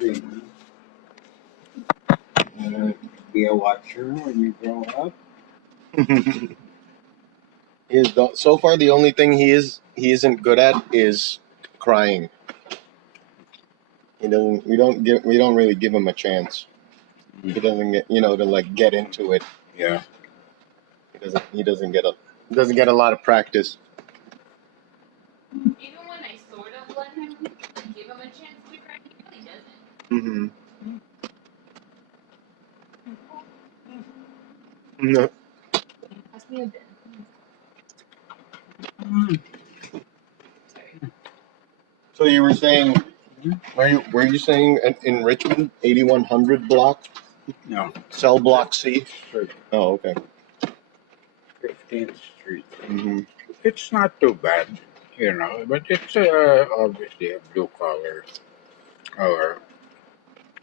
Uh, be a watcher when you grow up. So far the only thing he isn't good at is crying. He doesn't. We don't really give him a chance. He doesn't get to like get into it. Yeah. He doesn't get a lot of practice. Even when I sort of let him give him a chance to cry, he really doesn't. No. Pass me a bin. Sorry. So you were saying, were you saying in Richmond, 8100 block, No. cell block C? Street. Oh, okay. 15th Street. Mm-hmm. It's not too bad, but it's obviously a blue collar, or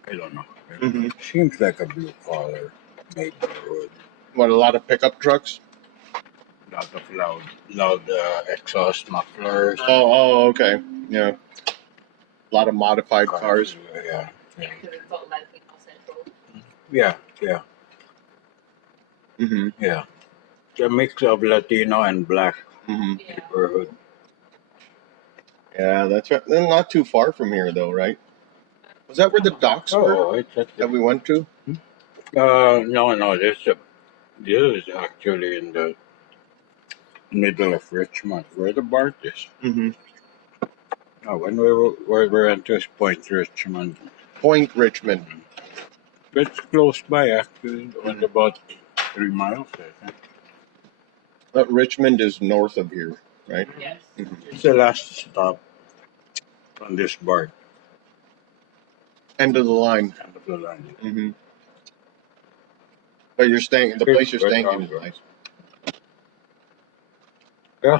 I don't know. Mm-hmm. It seems like a blue collar neighborhood. What, a lot of pickup trucks? Lot of loud exhaust mufflers. Oh, okay. Yeah. A lot of modified cars. Yeah. Yeah, because it's all Latino central. Yeah. Mm-hmm. Yeah. It's a mix of Latino and black Mm-hmm. Yeah. neighborhood. Yeah, that's right. They're not too far from here, though, right? Was that where the docks were Oh, it's at that we went to? no. This is actually in the middle of Richmond, where the BART is. Mm-hmm. No, when we went to Point Richmond. Point Richmond. It's close by, actually. Only about 3 miles, I think. But Richmond is north of here, right? Yes. Mm-hmm. It's the last stop on this BART. End of the line. End of the line. Mm-hmm. But the place you're staying in is nice. Yeah,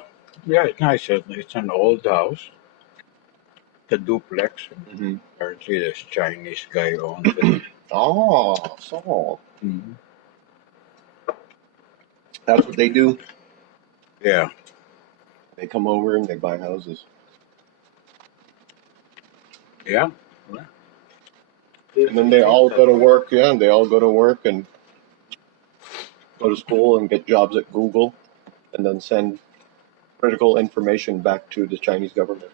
it's nice. It's an old house. The duplex. Mm-hmm. Apparently, this Chinese guy owns it. Oh, so Mhm. that's what they do. Yeah. They come over and they buy houses. Yeah. And then they all go to work, and they all go to work and go to school and get jobs at Google and then send critical information back to the Chinese government.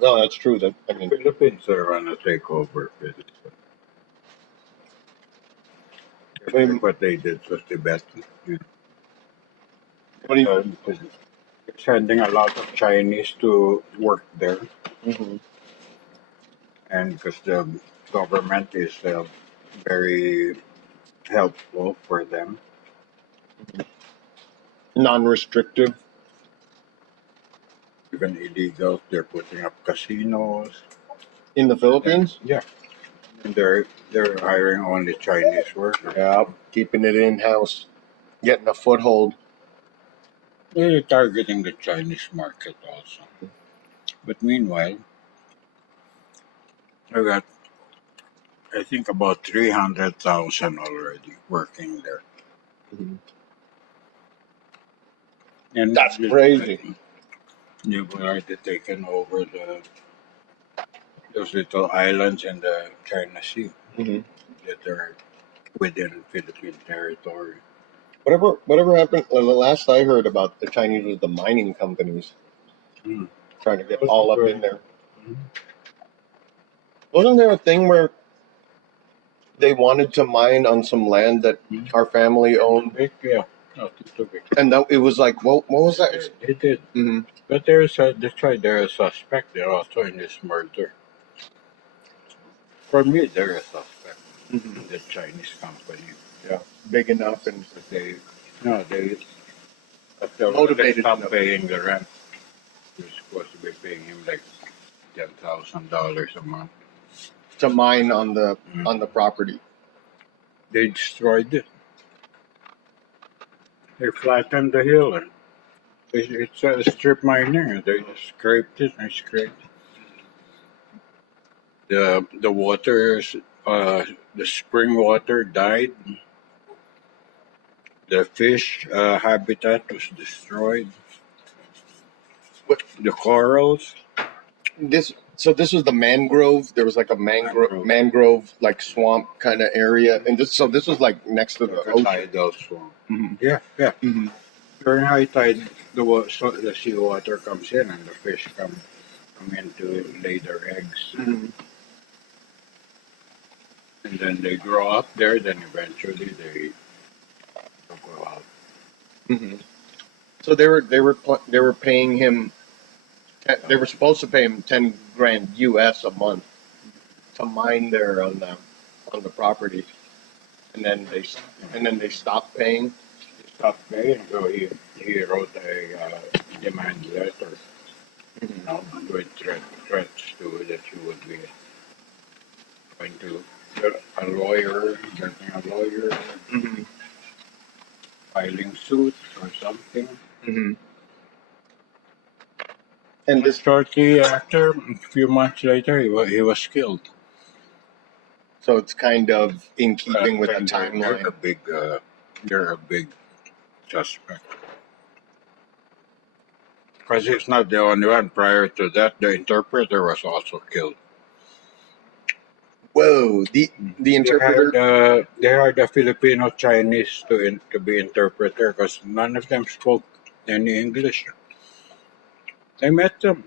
No, that's true. Philippines are on a takeover. I think what they did was the best. What do you? Because they're sending a lot of Chinese to work there, Mm-hmm. and because the government is very helpful for them. Non-restrictive. Even illegals, they're putting up casinos. In the Philippines? Yeah. And they're hiring only Chinese workers. Yeah, keeping it in-house, getting a foothold. They're targeting the Chinese market also. But meanwhile, I got, I think, about 300,000 already working there. Mm-hmm. And That's crazy. They've already taken over those little islands in the China Sea Mm-hmm. that are within Philippine territory. Whatever happened? The last I heard about the Chinese was the mining companies Mm. trying to get all up in there. Mhm. Wasn't there a thing where they wanted to mine on some land that our family owned, Yeah, not too big. and it was like, what was that? They did. Mm-hmm. But they're a suspect. They're also in this murder. For me, they're a suspect. Mm-hmm. The Chinese company. Yeah, big enough and But they motivated stopped enough paying the rent. You're supposed to be paying him like $10,000 a month. to mine on the property. They destroyed it. They flattened the hill, and it's a strip mining. They just scraped it and scraped it. The waters, the spring water died. The fish habitat was destroyed. The corals. This was the mangrove. There was like a Mangrove. mangrove like swamp kind of area, and this was like next to the The ocean. tidal swamp. Mhm. Yeah, yeah. Mm-hmm. During high tide, the seawater comes in and the fish come in to lay their eggs. Mm-hmm. And then they grow up there, then eventually they go out. Mm-hmm. So they were paying him. They were supposed to pay him 10 grand US a month to mine there on the property, and then they stopped paying. He stopped paying, so he wrote a demand letter, with threats to that he would be going to get getting a lawyer, Mm-hmm. filing suit or something. Mm-hmm. And this, Shortly after, a few months later, he was killed. so it's kind of in keeping with the And timeline. they're a big suspect. Because he's not the only one. Prior to that, the interpreter was also killed. Whoa, the interpreter. They hired a Filipino Chinese to be interpreter because none of them spoke any English. They met them.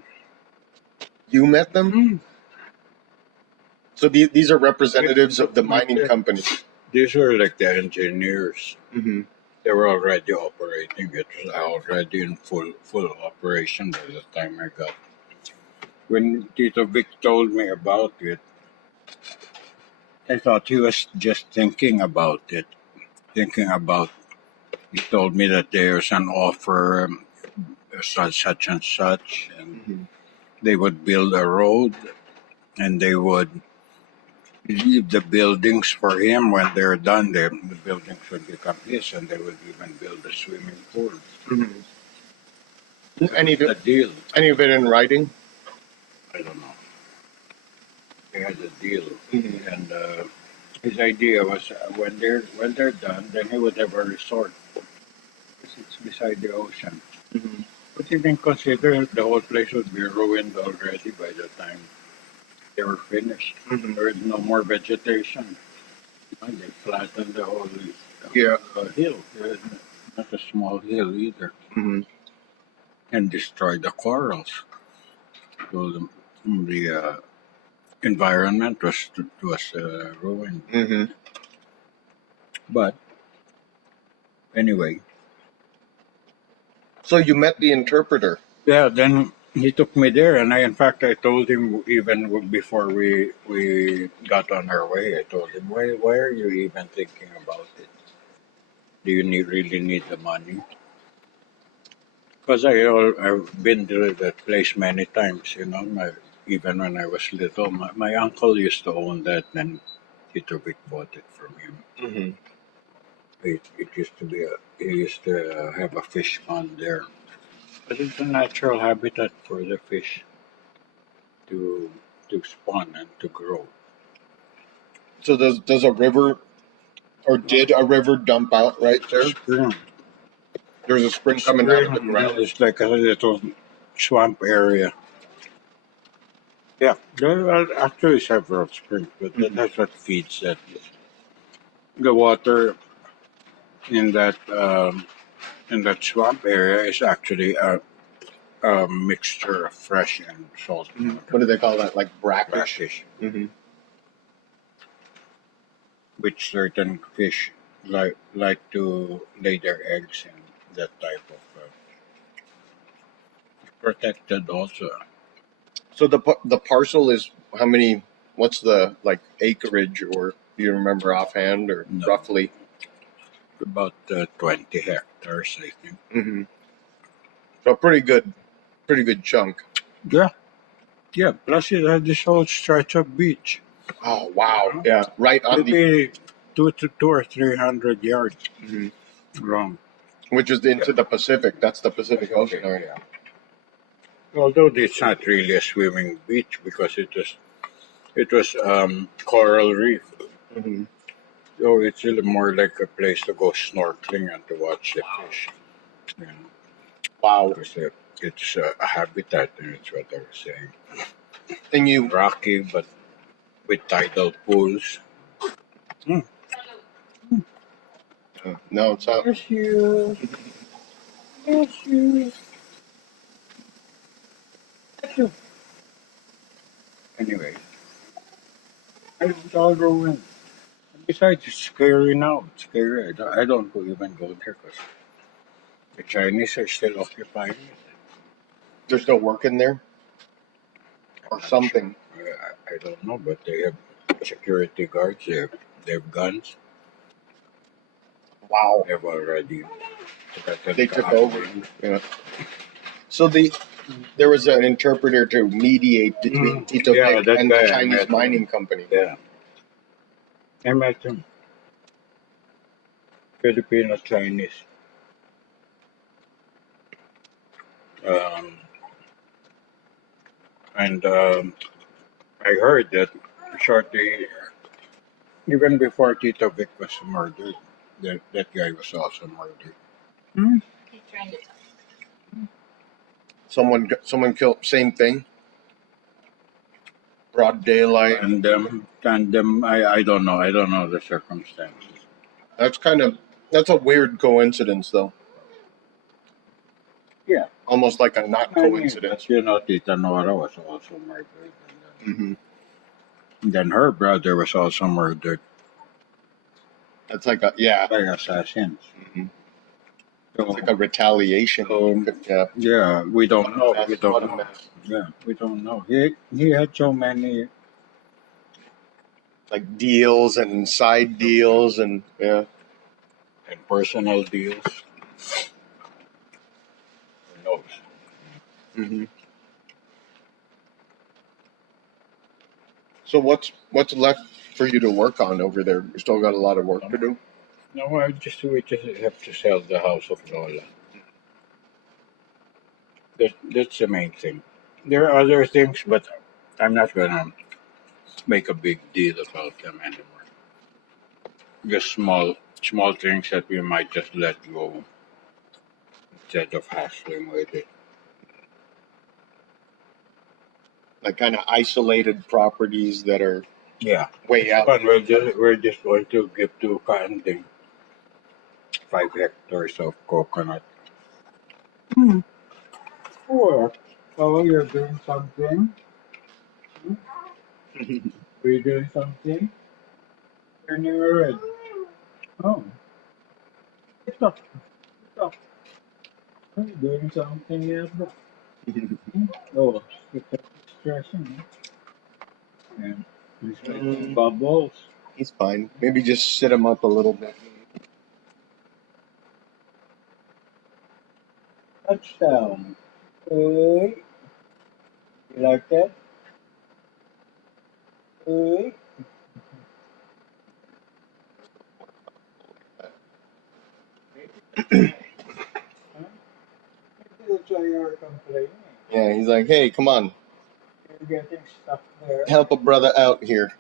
You met them? Mm. So these are representatives of the mining company. These were like the engineers. Mm-hmm. They were already operating. It was already in full operation by the time I got. When Tito Vic told me about it, I thought he was just thinking about it. He told me that there's an offer, such and such, and Mm-hmm. they would build a road, and they would leave the buildings for him. When they're done, the buildings would become his, and they would even build a swimming pool. Mm-hmm. Any The deal, of it in writing? I don't know. They had a deal, Mm-hmm. and his idea was when they're done, then he would have a resort. It's beside the ocean. Mm-hmm. But you can consider the whole place would be ruined already by the time they were finished. Mm-hmm. There was no more vegetation. And they flattened the whole Yeah. hill. Not a small hill either. Mm-hmm. And destroyed the corals. So the environment was ruined. Mm-hmm. But anyway, So you met the interpreter. yeah. Then he took me there, and in fact I told him even before we got on our way. I told him, why are you even thinking about it? Do you really need the money? Because I've been to that place many times. Even when I was little, my uncle used to own that, and Tito Vic bought it from him. Mm-hmm. It used to be he used to have a fish pond there. But it's a natural habitat for the fish to spawn and to grow. So does a river, or did a river dump out right there? Spring. There's a spring coming out of the ground. It's like a little swamp area. Yeah, there are actually several springs, but that's what feeds that. The water in that swamp area is actually a mixture of fresh and salt water. What do they call that? Like brackish. Brackish, Mm-hmm. which certain fish like to lay their eggs in that type of protected also. So the parcel is how many? What's the like acreage, or do you remember offhand, or No. roughly? About 20 hectares, I think. Mm-hmm. So pretty good chunk. Yeah. Plus, it had this whole stretch of beach. Oh wow! Yeah, right on Maybe 200 or 300 yards Mhm. long. which is into the Pacific. That's the Pacific Ocean. Right? Yeah. Although it's not really a swimming beach because it was coral reef. Mm-hmm. So it's really more like a place to go snorkeling and to watch the fish. You know, Wow. because it's a habitat, and it's what I was saying. And you, Rocky, but with tidal pools. no, it's not. Yes, you. Yes, you. Anyway, it's all ruined. Besides, it's scary now. It's scary. I don't even go there because the Chinese are still occupying it. They're still working there or something. I don't know, but they have security guards. They have guns. Wow. They've already threatened They to took over. operate. Yeah. So there was an interpreter to mediate between Tito Yeah, Vic that and guy the I Chinese met. mining company. Yeah, I met him. Filipino Chinese. Um, and I heard that shortly, even before Tito Vic was murdered, that guy was also murdered. He's trying to tell Someone killed. Same thing. Broad daylight. I don't know. I don't know the circumstances. That's a weird coincidence though. Yeah. Almost like a not coincidence. But you know, Tita Nora was also murdered. Hmm. And then her brother was also murdered That's like yeah. by assassins. Mhm. So, It's like a retaliation. Yeah. yeah, we don't know. Mess, We don't what a know. mess. Yeah, we don't know. He had so many. Like deals and side deals and yeah. And personal deals. Who knows? Hmm. So what's left for you to work on over there? You still got a lot of work to do. No, we just have to sell the house of Lola. That's the main thing. There are other things, but I'm not gonna make a big deal about them anymore. Just small things that we might just let go instead of hassling with it. Like kind of isolated properties that are Yeah. way out. But we're just going to give to Kanding 5 hectares of coconut. Or oh, you're doing something? Are you doing something? Turning red. Oh, stop, stop. Are you doing something yet? Oh, it's stressing. And he's making bubbles. He's fine. Maybe just sit him up a little bit. Touchdown. Hey, you like that? Hey. Huh? That's why you were complaining. Yeah, he's like, hey, come on, You're getting stuck there. help a brother out here.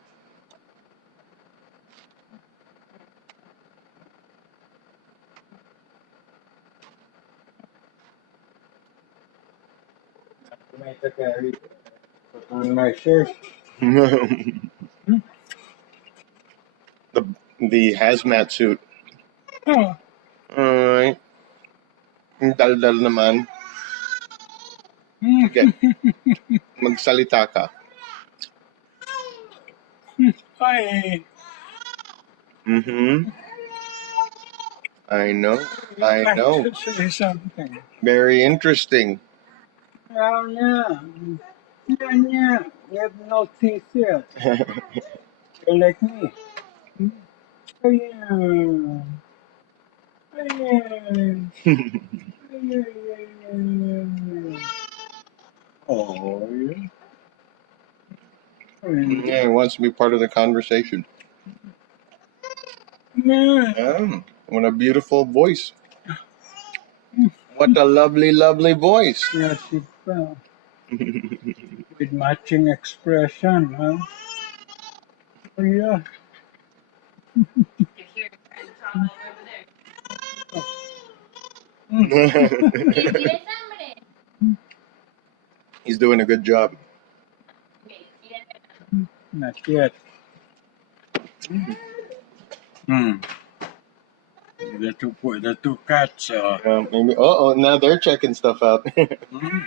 You made the carry. Put on my shirt. the the hazmat suit. Oh. Alright. Ang dal-dal naman. Sige, magsalita ka. Hi. Mm-hmm. I know. You I like know. to say something. Very interesting. Oh, yeah. Yeah, yeah. You have no teeth yet. You're like me. Oh, yeah. Oh, yeah. Yeah. Oh, yeah. Yeah, he wants to be part of the conversation. Yeah. Yeah. What a beautiful voice. What a lovely, lovely voice. Yes, it's with matching expression, huh? Oh, yeah. you hear Tom over there. Mm. Easy as hombre. He's doing a good job. Okay, yeah. Not yet. Hmm. The two cats. Maybe. Now they're checking stuff out. Mm.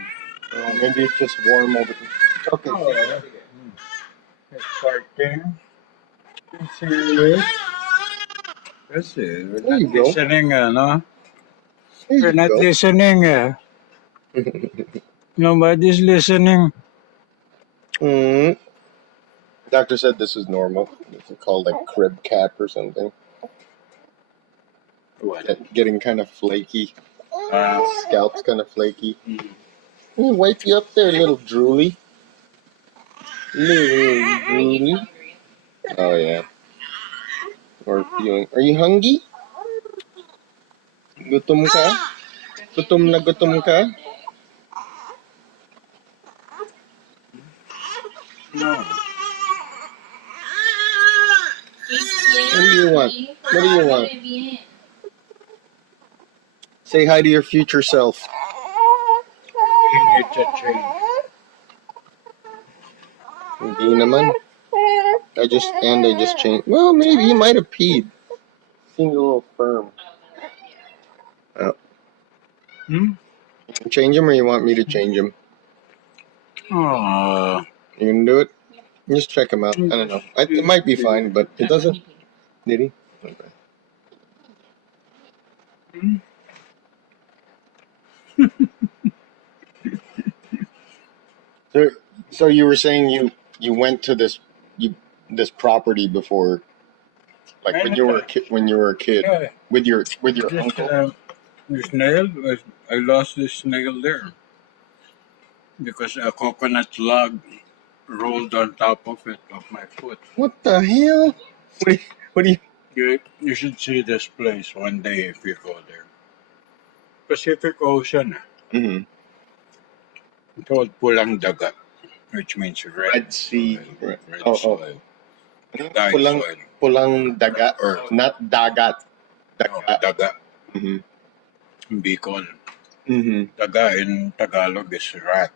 Maybe it's just warm over. It's okay. Oh, it's starting. Serious? Kasi, we're There not you go. listening, no? There We're you not go. listening, Nobody's listening. Mm. Doctor said this is normal. It's called like crib cap or something. What? Getting kind of flaky. Uh, Scalp's kind of flaky. mm. Let me wipe you up there, little drooly. Little He's drooly. hungry. Oh yeah. Or feeling. Are you hungry? Gutom ka? Gutom na gutom ka? No. What do you want? What do you want? Say hi to your future self. He needs a change. Hindi naman. I just changed. Well, maybe he might have peed. Seems a little firm. Hmm? Change him, or you want me to change him? Oh. You can do it. Just check him out. I don't know. It might be fine, but it doesn't. Did he? Okay. Hmm? So you were saying you went to this property before, like when you were a kid Yeah. with your This, uncle. this nail, I lost this nail there because a coconut log rolled on top of it, of my foot. What the hell? What do you? You should see this place one day if you go there. Pacific Ocean. Mm-hmm. It's called Pulang Dagat, which means Red Sea. soil. Right. Red Oh, soil. Dye Pulang soil. pulang dagat, Earth. not dagat. No, Dagat. daga. Mm-hmm. Bicol. Mm-hmm. Daga in Tagalog is rat.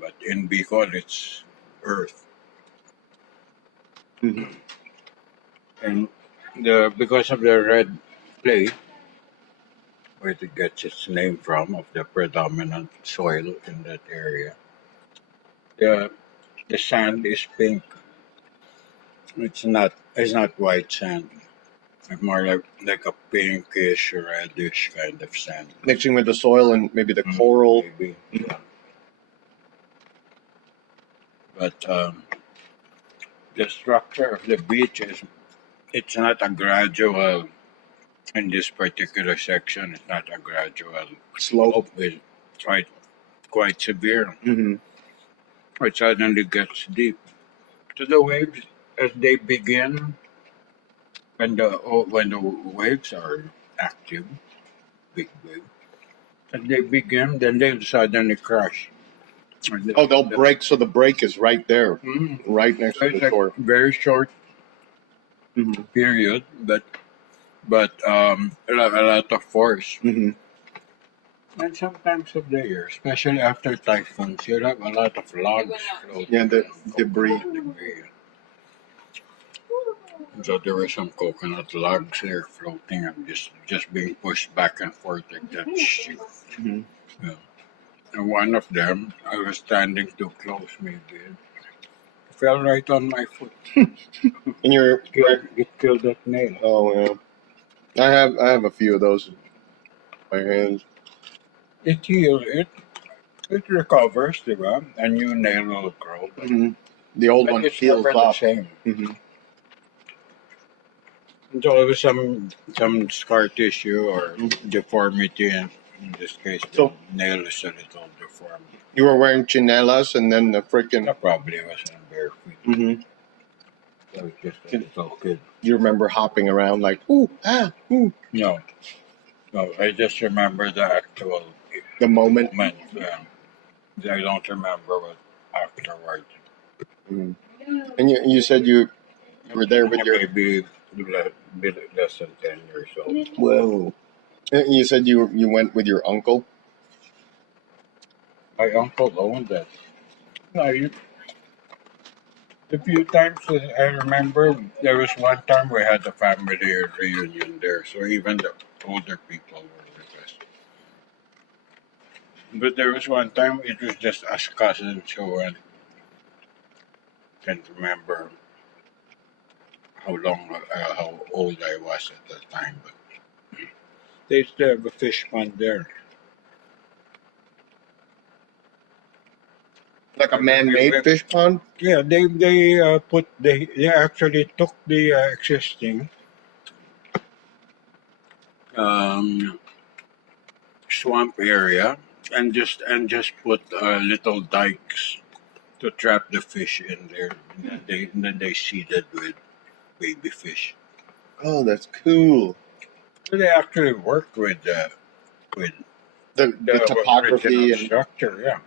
But in Bicol, it's earth. Mm-hmm. And because of the red clay, where it gets its name from, of the predominant soil in that area, the the sand is pink. It's not white sand. It's more like a pinkish, reddish kind of sand. Mixing with the soil and maybe the coral. Maybe. Yeah. But the structure of the beach is it's not a gradual in this particular section. It's not a gradual Slope. It's quite severe. Mm-hmm. It suddenly gets deep. So the waves, as they begin, when the waves are active, big waves, as they begin, then they suddenly crash. Oh, they'll break. So the break is right there, Mm. right next So to it's the a shore. very short Mm-hmm. period, but a lot of force. Mm-hmm. And sometimes of the year, especially after typhoons, you have a lot of logs floating. Yeah, the and debris. coconut debris. So there were some coconut logs there floating and just being pushed back and forth like that. Mm-hmm. Yeah. And one of them, I was standing too close, maybe. It fell right on my foot. And you're. It killed that nail. Oh yeah. I have a few of those in my hands. It heals. It recovers, diba? A new nail will grow, Mm-hmm. The old but one it's peels never the off. same. Mm-hmm. There's always some scar tissue or deformity, and in this case, the So nail is a little deformed. you were wearing chinelas and then the freaking. I probably wasn't bare feet. Mm-hmm. I was just a little kid. You remember hopping around like ooh ooh. No, I just remember the actual The moment. moment. I don't remember what afterwards. Mm-hmm. And you said you were there with your. Maybe less than 10 years old. Whoa. And you said you went with your uncle. My uncle owned that. No, the few times that I remember, there was one time we had a family reunion there, so even the older people were with us. But there was one time it was just us cousins who went. Can't remember how old I was at that time, but they used to have a fish pond there. Like a man-made fish pond? Yeah, they actually took the existing um, swamp area and just put little dikes to trap the fish in there, and then they seeded with baby fish. Oh, that's cool. So they actually worked with The the topography original and structure. Yeah,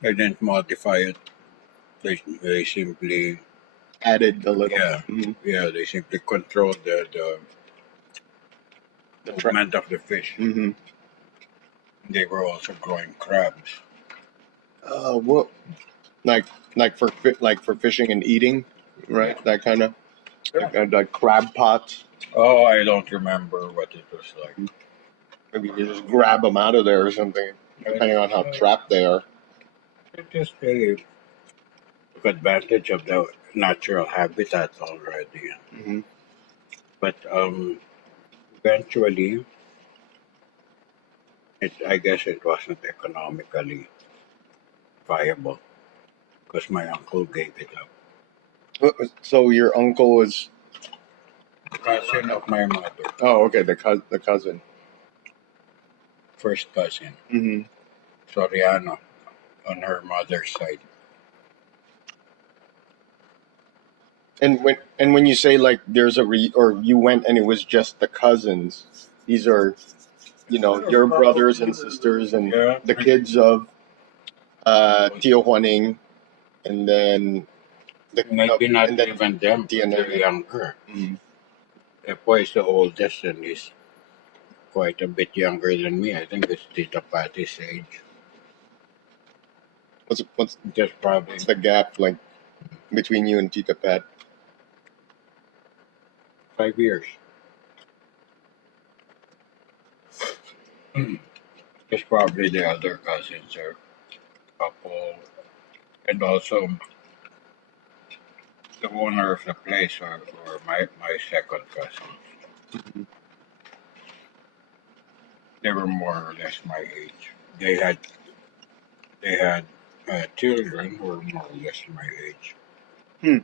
they didn't modify it. They simply added a little. yeah Mhm. they simply controlled the The movement of the fish. hmm They were also growing crabs. what like for fishing and eating, right? That kind of like crab pots. Oh, I don't remember what it was like. Maybe you just grab them out of there or something, depending on how trapped they are. It just really took advantage of the natural habitat already. hmm But eventually, I guess it wasn't economically viable because my uncle gave it up. So your uncle was Cousin of my mother, okay, the cousin. first cousin, hmm Soriano, on her mother's side. And when you say like there's or you went and it was just the cousins, these are your brothers and sisters and Yeah, the kids of Tio Huaning, and then maybe not and then even them, Tia but they're Nene. younger. Mhm. Epo is the oldest and is quite a bit younger than me. I think it's Tita Patty's age. What's Just probably the gap like between you and Tita Pat? 5 years. Just probably the other cousins are couple, and also the owner of the place or my second cousin. They were more or less my age. They had children who were more or less my age. Hmm.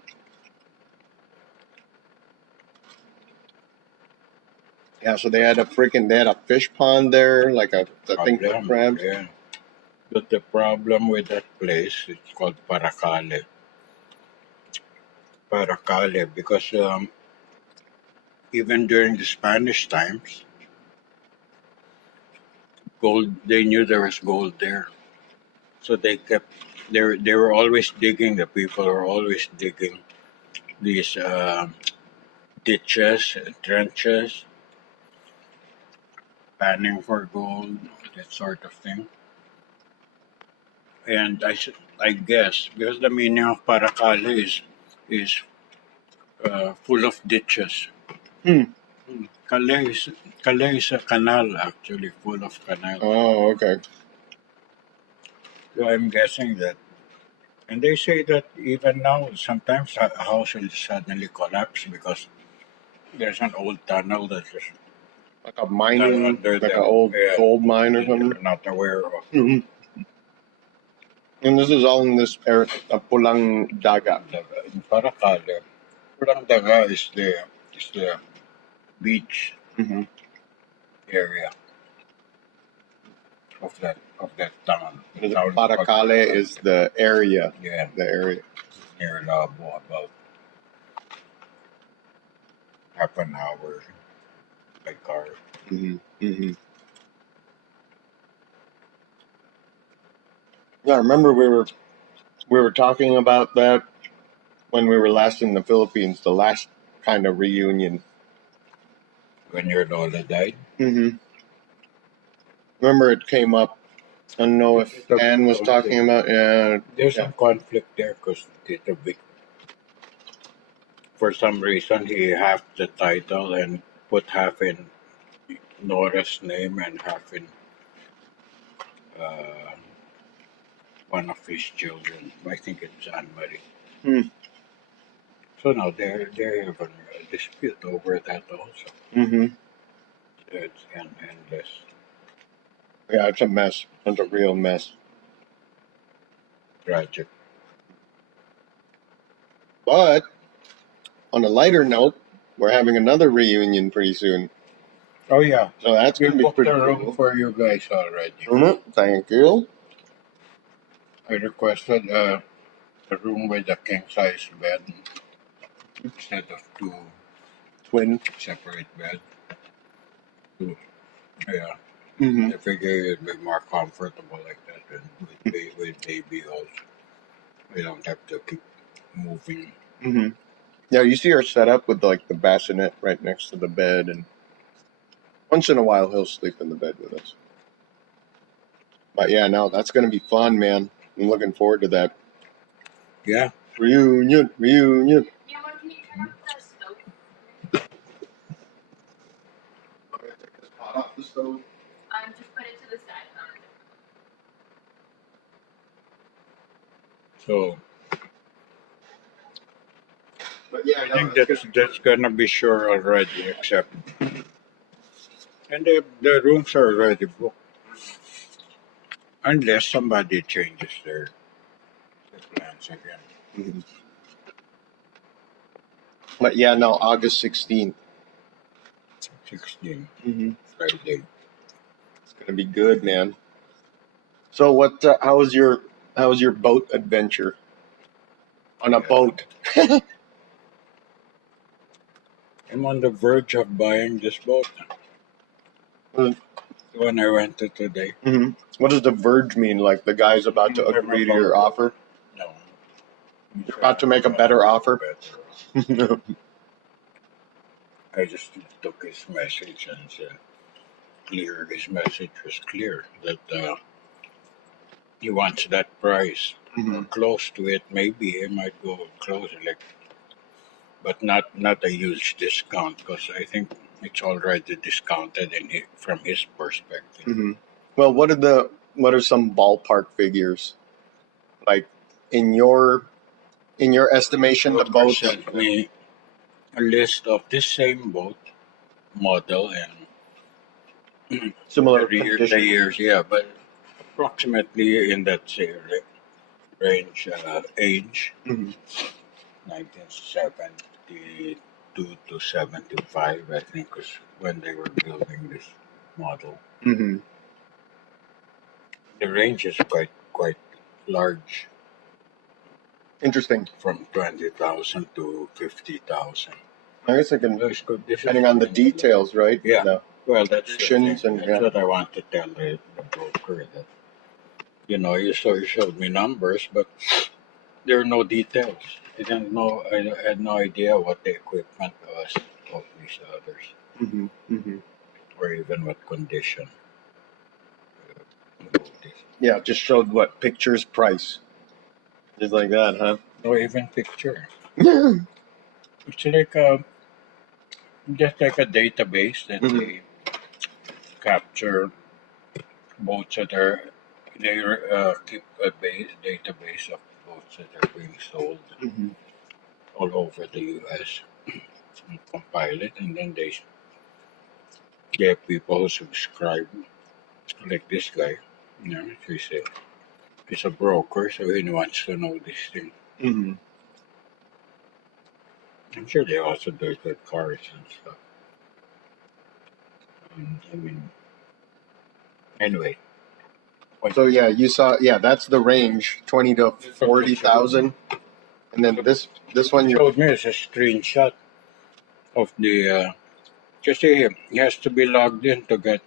Yeah, so they had a fish pond there, like a thing for Problem, crabs. yeah. But the problem with that place, it's called Paracale. Paracale, because even during the Spanish times, gold. They knew there was gold there, so they were always digging. The people were always digging these ditches, trenches, panning for gold, that sort of thing. And I guess because the meaning of Paracale is full of ditches. Hmm. Calais is a canal actually, full of canal. Oh, okay. So I'm guessing that. And they say that even now, sometimes a house will suddenly collapse because there's an old tunnel that is Like a done mining, under like an them. old Yeah, gold mine or that something. they're not aware of. hmm And this is all in this area, Pulang Daga. In Paracale, Pulang Daga is the beach hmm area of that town. The town is called Paracale is the area, yeah, the area. near Labo, about half an hour by car. hmm hmm Yeah, I remember we were talking about that when we were last in the Philippines, the last kind of reunion. When your Lola died, hmm Remember, it came up I don't know if Ann was talking about. Yeah, There's yeah. some conflict there because for some reason he half the title and put half in Nora's name and half in uh, one of his children. I think it's Anne Marie. Hmm. So now they're having a dispute over that also. Mm-hmm. It's endless. Yeah, it's a mess. It's a real mess. Tragic. But on a lighter note, we're having another reunion pretty soon. Oh yeah, So that's we gonna be booked pretty a room cool. for you guys already. Thank you. I requested a room with a king size bed instead of two Twin. separate beds. Yeah, Mm-hmm. I figure it'd be more comfortable like that and with baby also. We don't have to keep moving. Mm-hmm. Yeah, you see our setup with like the bassinet right next to the bed, and once in a while he'll sleep in the bed with us. But yeah, no, that's gonna be fun, man. I'm looking forward to that. Yeah. Reunion. Yeah, what can you turn off the stove? Take this pot off the stove. Just put it to the side. So But yeah, I no, think that's that's gonna be sure already, except and the rooms are already booked unless somebody changes their plans again. Mm-hmm. But yeah, no, August 16th. 16 Mm-hmm. Friday. It's gonna be good, man. So what? How was your boat adventure? On a Yeah. boat. I'm on the verge of buying this boat. Mm. The one I rented today. Mm-hmm. What does the verge mean? Like the guy's about to agree to your offer? No. You're about to make a better offer? I just took his message and said, clear. His message was clear that he wants that price or close to it. Maybe he might go closer, but not a huge discount because I think it's already discounted from his perspective. Mm-hmm. Well, what are some ballpark figures? Like in your estimation, the Broker boat sent me a list of this same boat model and similar the condition. years, yeah, but approximately in that range, age, Mhm. 1972 to 75, I think, was when they were building this model. Mm-hmm. The range is quite large, Interesting. from 20,000 to 50,000. I guess I can, This depending on the details, right? Yeah. The Well, that's the thing. conditions and That's yeah. what I want to tell the broker that you showed me numbers, but there are no details. I didn't know. I had no idea what the equipment was of these others, Mm-hmm. Mm-hmm. or even what condition the boat is. Yeah, just showed what pictures, price, just like that, huh? No even picture. Yeah. It's just like a database that Mhm. they capture boats that are. They keep a database of boats that are being sold Mm-hmm. all over the U.S. and compile it, and then they get people who subscribe, like this guy. He's a broker, so he wants to know this thing. Mm-hmm. I'm sure they also do it with cars and stuff. I mean, anyway. So yeah, you saw. Yeah, that's the range, 20 to 40,000, and then this one you. Showed me is a screenshot of the. Just see, he has to be logged in to get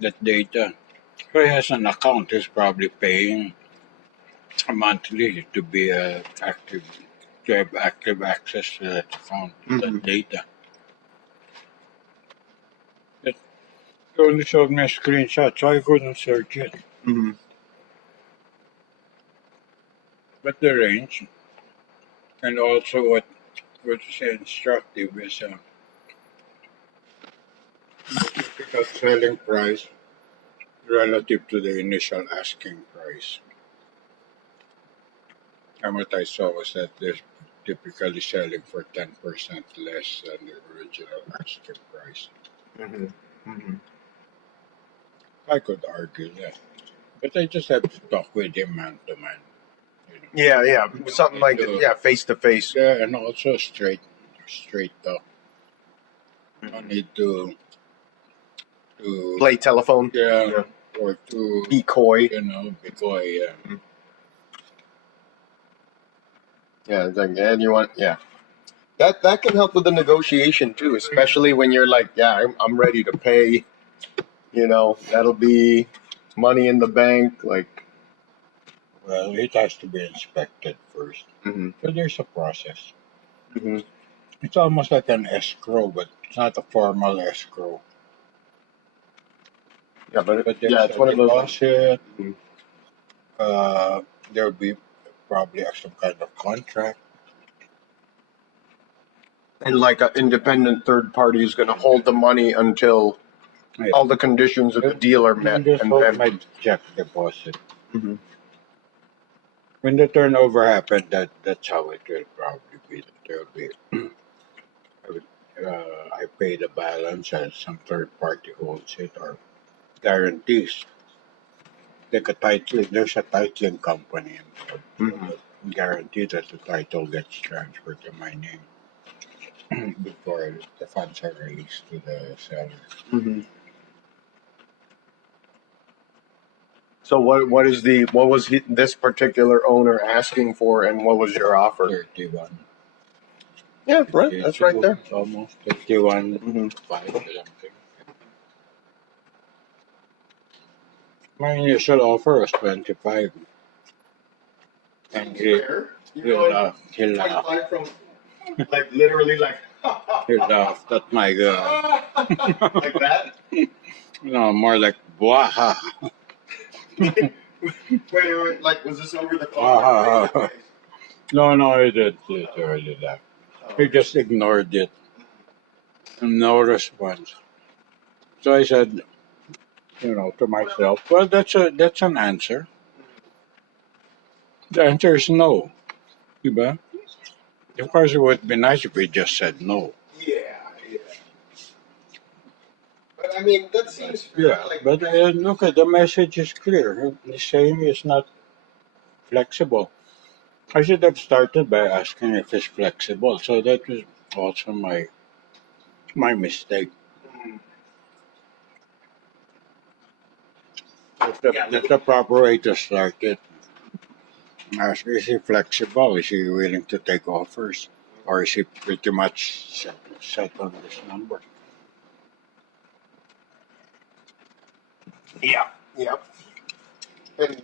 that data. So he has an account. He's probably paying monthly to be active, to have active access to that account, that data. It only showed me a screenshot, so I couldn't search it. Mm-hmm. But the range, and also what is instructive is the typical selling price relative to the initial asking price. And what I saw was that they're typically selling for 10% less than the original asking price. Mm-hmm. Mm-hmm. I could argue that, but I just have to talk with him man to man. You know. Yeah, yeah, something like So, yeah, face to face. yeah, and also straight talk. No need to Play telephone. yeah, Yeah. or to Be coy. because Yeah, it's like, and you want, yeah. That can help with the negotiation too, especially when you're like, yeah, I'm ready to pay. You know, that'll be money in the bank. Like, well, it has to be inspected first. hmm So there's a process. hmm It's almost like an escrow, but it's not a formal escrow. yeah, but But yeah, there's it's a one of those. deposit. Mhm. There'll be probably some kind of contract. And like an independent third party is going to hold the money until Yeah. all the conditions of the deal are met, And just and hold then. my check deposit. Mhm. When the turnover happened, that's how it will probably be. There'll be I pay the balance and some third party holds it or guarantees. Like a titling, there's a titling company involved. Mhm. Guarantee that the title gets transferred to my name before the funds are released to the seller. Mhm. So what was this particular owner asking for, and what was your offer? 31. Yeah, right. That's right there. It's almost 31, Mhm. 5 or something. My initial offer was 25. And he laughed. 25 from like literally like He laughed at my like that. no, more like waha. Wait, like was this over the phone? Waha. No, he did that. He just ignored it. No response. So I said, to myself, well, that's an answer. The answer is no. Diba? Of course, it would be nice if we just said no. Yeah, yeah. But I mean, that seems Yeah, like but look at the message is clear. He's saying he's not flexible. I should have started by asking if he's flexible. So that was also my mistake. That's the proper way to start it. Ask, is he flexible? Is he willing to take offers? Or is he pretty much set on this number? yeah, yeah. And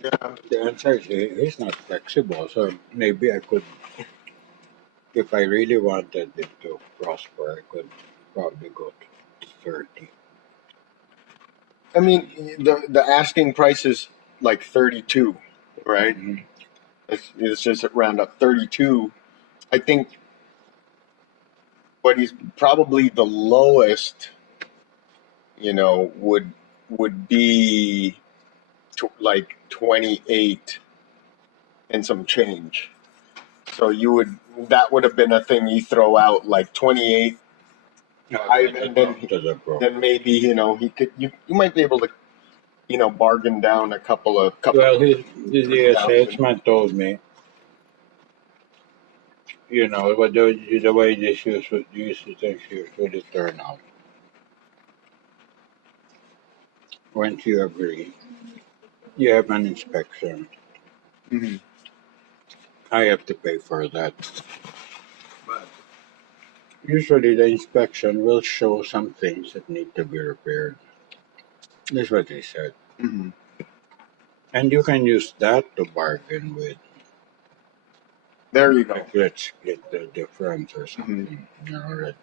The answer is he's not flexible. So maybe I could, if I really wanted it to prosper, I could probably go to 30. I mean, the asking price is like 32, right? Mhm. It's just round up 32. I think what he's probably the lowest, would be like 28 and some change. So that would have been a thing you throw out like 28, and To the broker. then maybe you might be able to bargain down a couple of Well, the thousand. salesman told me, what the way these things usually turn out. Once you agree, you have an inspection. Mhm. I have to pay for that. But usually the inspection will show some things that need to be repaired. That's what they said. Mhm. And you can use that to bargain with. There you go. Like, let's split the difference or something. Let's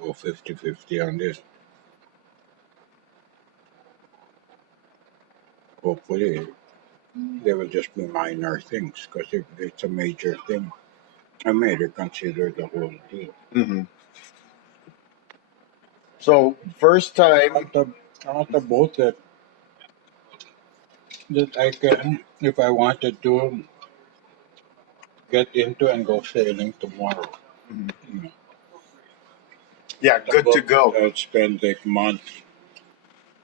go 50-50 on this. Hopefully, They will just be minor things because if it's a major thing, I may reconsider the whole deal. Mm-hmm. So first time. I want a boat that I can, if I wanted to, get into and go sailing tomorrow. Mhm. You know, Yeah, the good to boat go. that I'd spend like months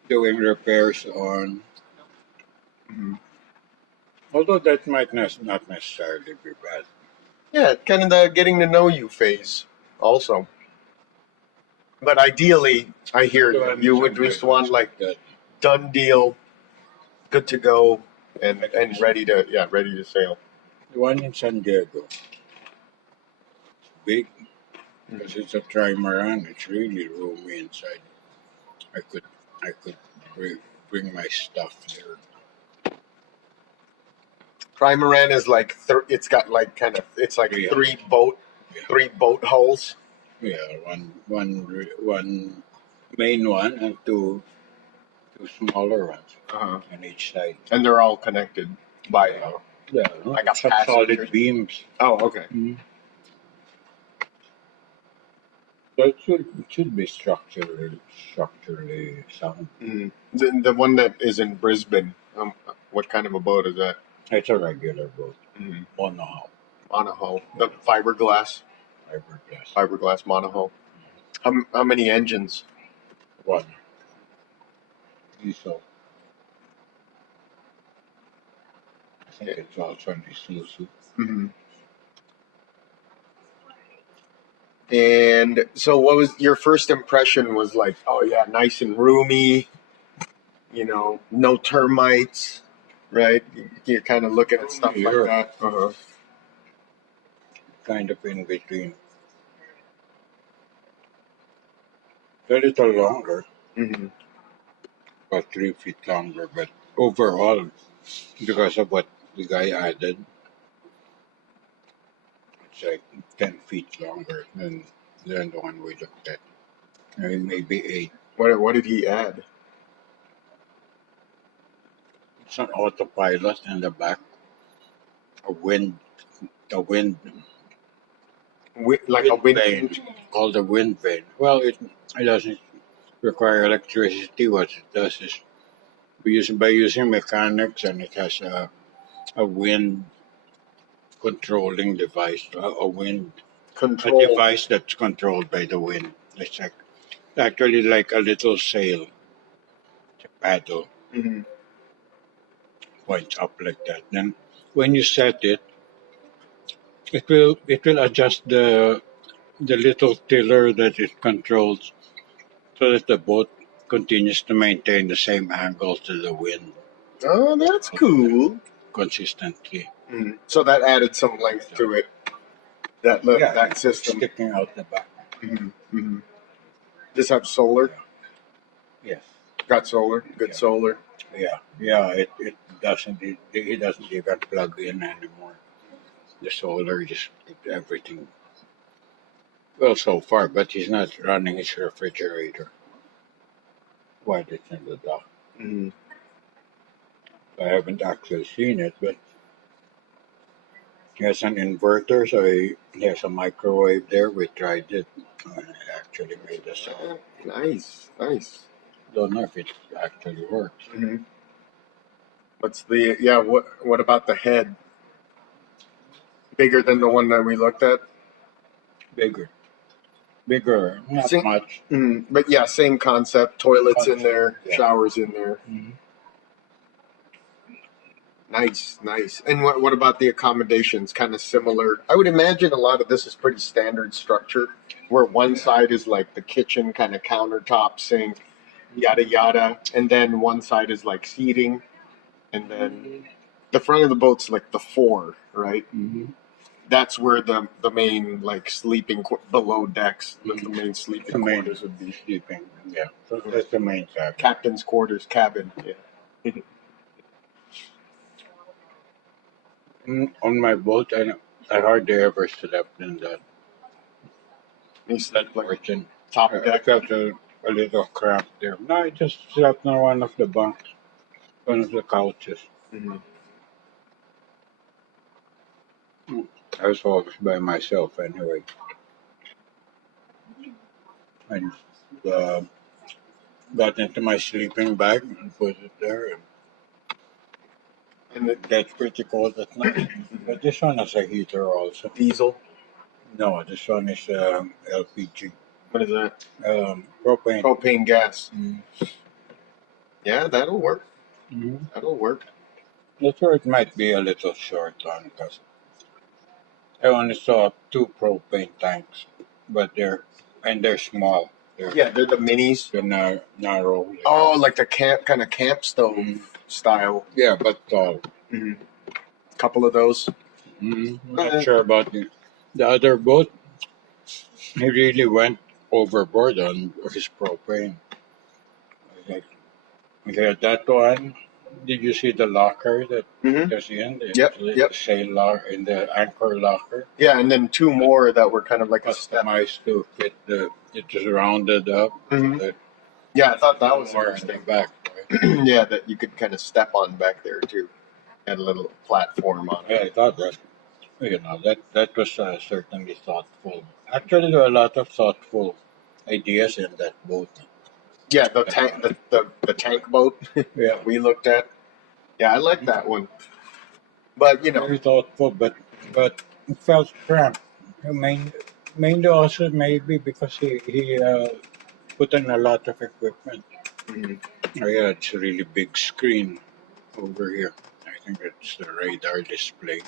doing repairs on. Mhm. Although that might not necessarily be bad. Yeah, kind of the getting to know you phase also. But ideally, I hear So you. I need You would some just want pilots like that. done deal, good to go, and ready to sail. The one in San Diego, big, because it's a trimaran. It's really roomy inside. I could I could bring my stuff there. Trimaran is like it's got like kind of it's like Yeah, yeah, three boat hulls. yeah. One main one and two smaller ones Uh-huh. on each side. And they're all connected by Yeah, like a some passenger. solid beams. Oh, okay. So it should be structurally sound. Mm. The one that is in Brisbane. What kind of a boat is that? It's a regular boat, Mm-hmm. monohull, Monohull. The fiberglass fiberglass. monohull. How many engines? One diesel. I think it's also an Isuzu. Mm-hmm. And so, what was your first impression? Was like, oh yeah, nice and roomy. No termites, right? You're kind of looking at stuff like Sure. that. Uh-huh. Kind of in between. A little longer, Mm-hmm. about 3 feet longer, but overall, because of what the guy added, it's like 10 feet longer than the one we looked at. I mean, maybe 8. What did he add? It's an autopilot in the back, a wind, a wind, Like a wind wind vane, called a wind vane. Well, it doesn't require electricity. What it does is by using mechanics, and it has a wind controlling device, a control. device that's controlled by the wind. It's like actually like a little sail, it's a paddle, Mm-hmm. points up like that. Then when you set it, it will adjust the little tiller that it controls so that the boat continues to maintain the same angle to the wind Oh, that's cool. consistently. Mm-hmm. So that added some length to it. That system. Sticking out the back. Mm-hmm. Mm-hmm. Just have solar. Yes. Got solar. Good Yeah. solar. Yeah. It doesn't even plug in anymore. The solar just everything. Well, so far, but he's not running his refrigerator while it's in the dock. Mm-hmm. I haven't actually seen it, but he has an inverter, so he has a microwave there. We tried it. It actually made us sound. Nice. Don't know if it actually works. Mm-hmm. What about the head? Bigger than the one that we looked at? Bigger, not See- much. But yeah, same concept. Toilets in there, Yeah. showers in there. Mhm. Nice. And what about the accommodations? Kind of similar. I would imagine a lot of this is pretty standard structure, where one side is like the kitchen, kind of countertop, sink, yada yada, and then one side is like seating, and then the front of the boat's like the fore, right? Mhm. That's where the main like sleeping below decks, the main sleeping The main quarters would be. sleeping. Yeah, so that's the main factor. Captain's quarters, cabin. Yeah. On my boat, I hardly ever slept in that You slept like portion. top I deck. felt a little cramped there. No, I just slept on one of the bunks, one of the couches. Mhm. I was always by myself anyway. And uh, got into my sleeping bag and put it there. And the It gets pretty cold at night. But this one has a heater also. diesel. No, this one is LPG. What is that? Propane. Propane gas. Mm. Yeah, that'll work. Mhm. That'll work. That's where it might be a little short on because I only saw 2 propane tanks, but they're small. They're Yeah, they're the minis. narrow. Oh, like the camp stove Mm. style. Yeah, but tall. Couple of those. Not sure about the other boat. He really went overboard on his propane. Like, okay, that one. Did you see the locker that Mm-hmm. that's in the, Yep. sail locker in the anchor locker? Yeah, and then two more that were kind of like a step. Customized to fit it just rounded up. Mhm. The Yeah, I thought that was more in interesting. the back. Right? Yeah, that you could kind of step on back there too. Had a little platform on Yeah, it. I thought that was certainly thoughtful. Actually, there were a lot of thoughtful ideas in that boat. Yeah, the tank, the tank boat Yeah, we looked at. Yeah, I like that one. But very thoughtful, but it felt cramped. Mainly also maybe because he put in a lot of equipment. mhm. Oh yeah, it's a really big screen over here. I think it's the radar display.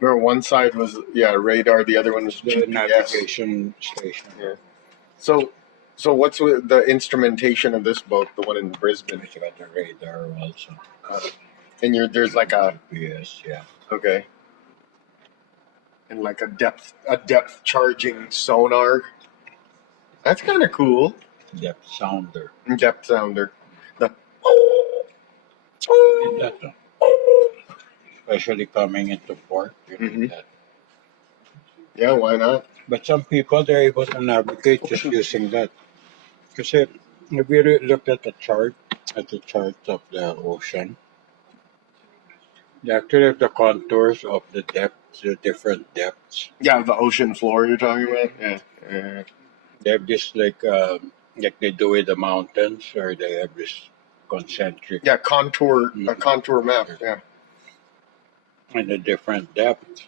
Remember one side was radar, the other one was The GPS. navigation station. Yeah. So what's with the instrumentation of this boat, the one in Brisbane? It's got the radar also. And there's like a GPS, yeah. okay, and like a depth charging sonar. That's kind of cool. Depth sounder. Depth sounder. The Need that one. Especially coming into port, you need Mhm. that. yeah, why not? But some people they're able to navigate just using that. Because if you really look at the chart of the ocean, they actually have the contours of the depths, the different depths. Yeah, the ocean floor you're talking about. Yeah. They have this like they do with the mountains, or they have this concentric Yeah, contour a Mhm. contour map. Yeah. and the different depths.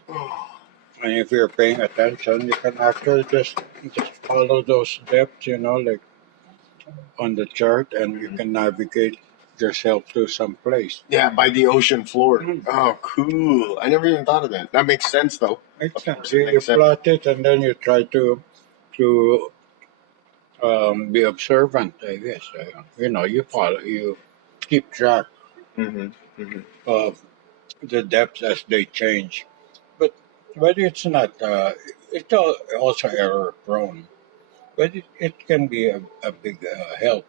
And if you're paying attention, you can actually just follow those depths, like on the chart, and you can navigate yourself to some place. Yeah, by the ocean floor. Mhm. Oh, cool. I never even thought of that. That makes sense though. Makes Of sense. course, You, it you makes sense. plot it, and then you try to be observant. I guess you follow, you keep track of the depths as they change. But it's not. It's also error prone. But it can be a big help.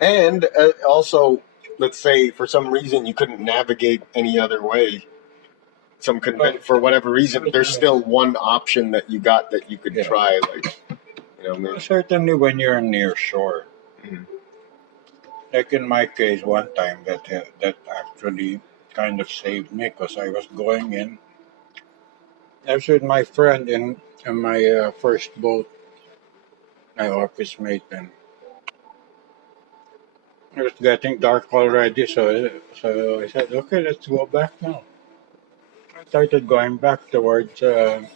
And also, let's say for some reason you couldn't navigate any other way. For whatever reason, there's still one option that you got that you could Yeah. try. Like, maybe. Certainly when you're near shore. Mhm. Like in my case, one time that actually kind of saved me because I was going in. I was with my friend in my first boat, my office mate, and it was getting dark already. So I said, okay, let's go back now. I started going back towards the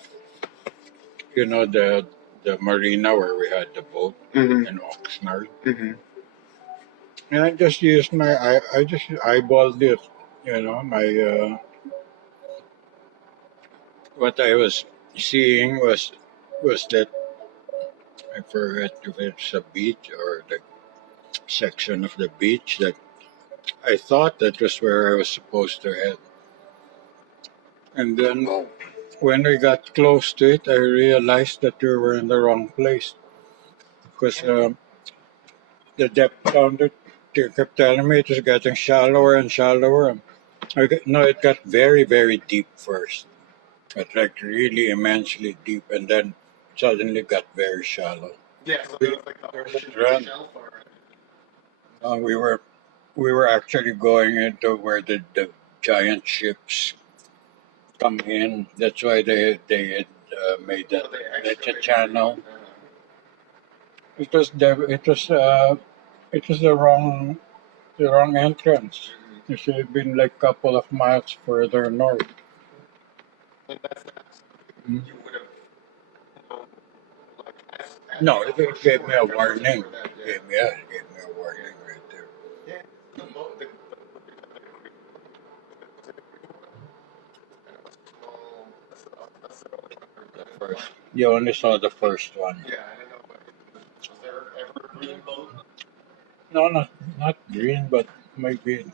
marina where we had the boat in Oxnard. And I just used I just eyeballed it, my what I was seeing was that I forget if it's a beach or the section of the beach that I thought that was where I was supposed to head. And then when we got close to it, I realized that we were in the wrong place because the depth sounder kept telling me it was getting shallower and shallower. And no, it got very, very deep first. It like really immensely deep, and then suddenly got very shallow. Yeah, so it was like the ocean Run. shelf or We were actually going into where the giant ships come in. That's why they made that leche channel. It was the wrong entrance. It should have been like a couple of miles further north. Mm. No, it gave me a warning. It gave me a warning right there. The first, you only saw the first one. No, not green, but maybe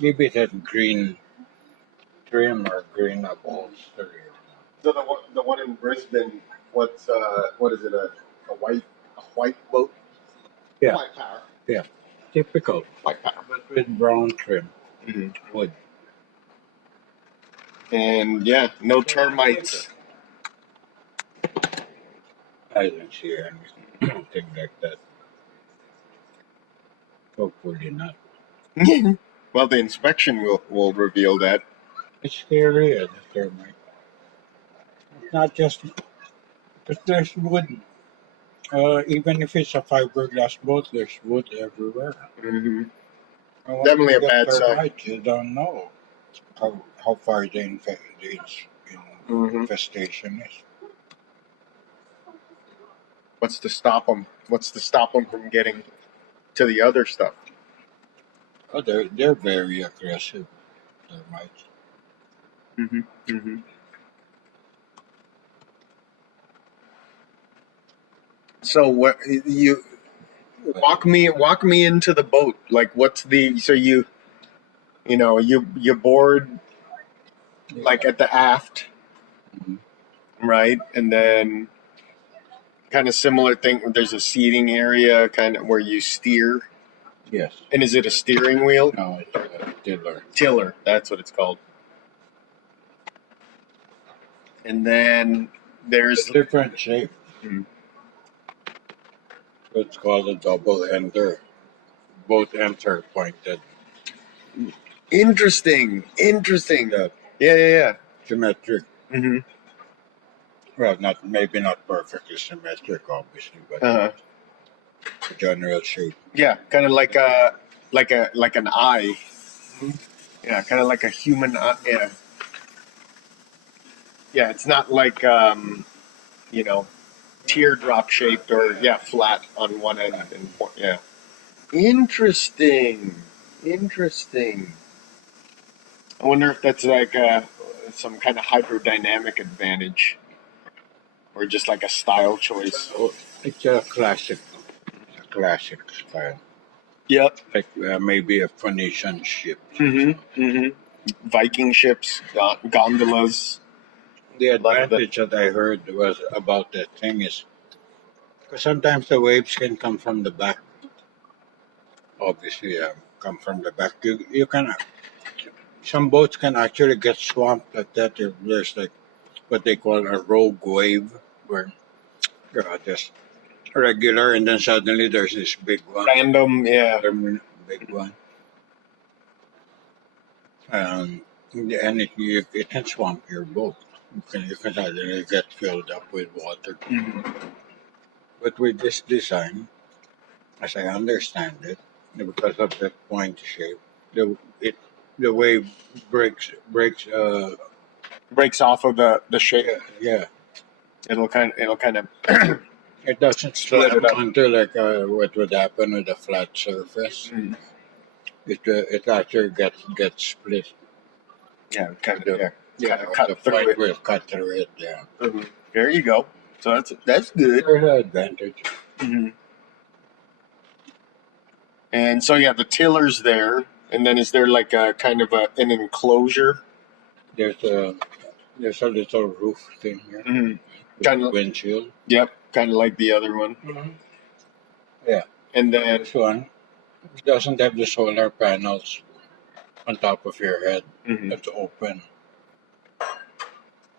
it had green trim or green upholstery. So the one in Brisbane, what is it, a white boat? Yeah. White power. Typical, White power. but with brown trim. Mhm. Wood. And yeah, no termites. I didn't see anything like that. Hopefully not. Well, the inspection will reveal that. It's scary as a termite. It's not just because there's wood. Even if it's a fiberglass boat, there's wood everywhere. Hmm. And when Definitely you a get bad sign. termites, you don't know how far the Hmm. infestation is. What's to stop them? What's to stop them from getting to the other stuff? Oh, they're very aggressive termites. Hmm. Hmm. So what you walk me into the boat? Like, what's the so you board like at the aft, Mhm. right? And then kind of similar thing. There's a seating area, kind of where you steer. Yes. And is it a steering wheel? No, it's a tiller. Tiller. That's what it's called. And then there's Different shape. Mhm. It's called a double ender. Both ends are pointed. Interesting. Yeah, Yeah. symmetric. Hmm. Well, maybe not perfectly symmetric, obviously, but Uh-huh. the general shape. Yeah, kind of like an eye. Yeah, kind of like a human eye. Yeah. Yeah, it's not like you know, teardrop shaped or flat on one end and yeah. Interesting. Interesting. I wonder if that's like some kind of hydrodynamic advantage or just like a style choice. Oh, it's a classic style. Yep. Like maybe a Phoenician ship. Mm-hmm. Viking ships, gondolas. The advantage that I heard was about that thing is because sometimes the waves can come from the back. Obviously, come from the back. You can some boats can actually get swamped like that. There's like what they call a rogue wave, where just regular, and then suddenly there's this big one, Random, yeah. big one, and it can swamp your boat. You can suddenly get filled up with water. Mhm. But with this design, as I understand it, because of the point shape, it the wave breaks. Breaks off of the shape. Yeah. It'll kind of It doesn't Split slam it up. onto like what would happen with a flat surface. Mm. It actually gets split. Yeah, kind The, of yeah, cut the through point it. will cut through it. Yeah, Mhm. There you go. So that's good. there's an advantage. Hmm. And so yeah, the tiller's there, and then is there like a kind of an enclosure? There's a there's a little roof thing here, Mm-hmm. with Kinda- windshield. Yep, kind of like the other one. Yeah, And then this one doesn't have the solar panels on top of your head. Mhm. That's open.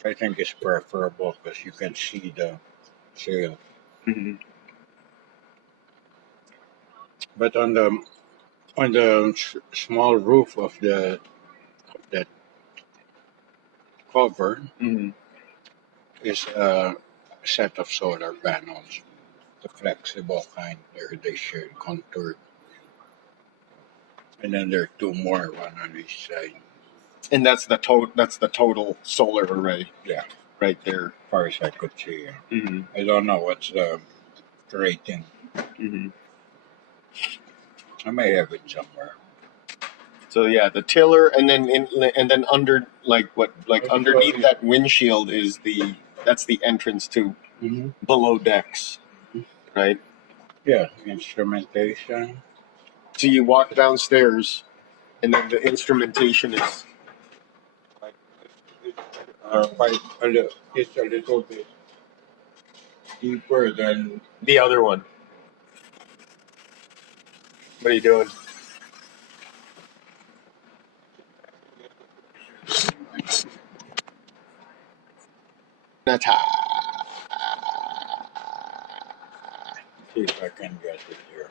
I think it's preferable because you can see the sail. Mhm. But on the small roof of that cover Mm-hmm. is a set of solar panels, the flexible kind. They share contour, and then there are two more, one on each side. And that's the total. That's the total solar array. Yeah. Right there. As far as I could see. Mm-hmm. I don't know what's the rating. Mm-hmm. I may have it somewhere. So yeah, the tiller, and then under underneath that windshield is that's the entrance to Mm-hmm. below decks, right? Yeah, instrumentation. So you walk downstairs, and then the instrumentation is It's a little bit deeper than. the other one. What are you doing? See if I can get it here.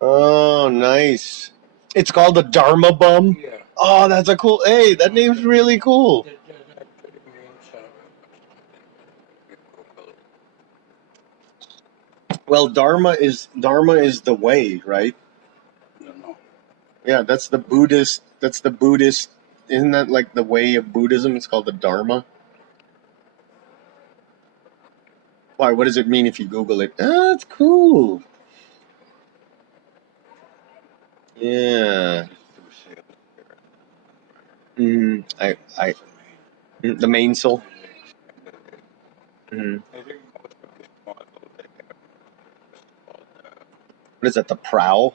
Oh, nice. It's called the Dharma Bum. Yeah. Oh, that's a cool. Hey, that name's really cool. That actually means. Well, Dharma is the way, right? I don't know. Yeah, that's the Buddhist. That's the Buddhist. Isn't that like the way of Buddhism? It's called the Dharma. Why? What does it mean if you Google it? Ah, it's cool. Yeah. The mainsail. Mm-hmm. What is that? The prow?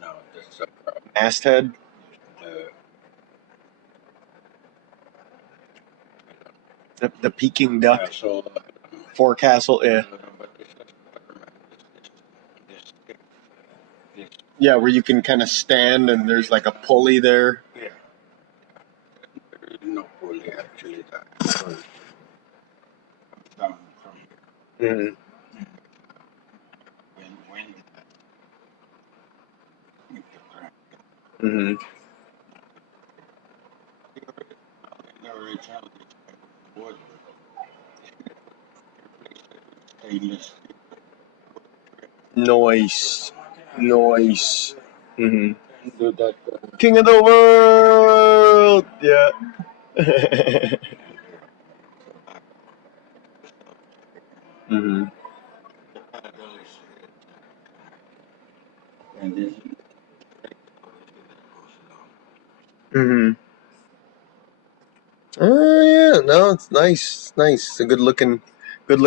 No, that's a Masthead? The Peking duck? castle. Forecastle? Yeah. Yeah, where you can kind of stand and there's like a pulley there. Yeah. There is no pulley actually. That down from here. Mm-hmm. When you crank it. Mm-hmm. The original wood. Stainless. Noise. Mm-hmm. Do that. King of the world! Yeah. Mm-hmm. And this. Mm-hmm. Oh yeah, no, it's nice. It's nice. It's a good looking boat. You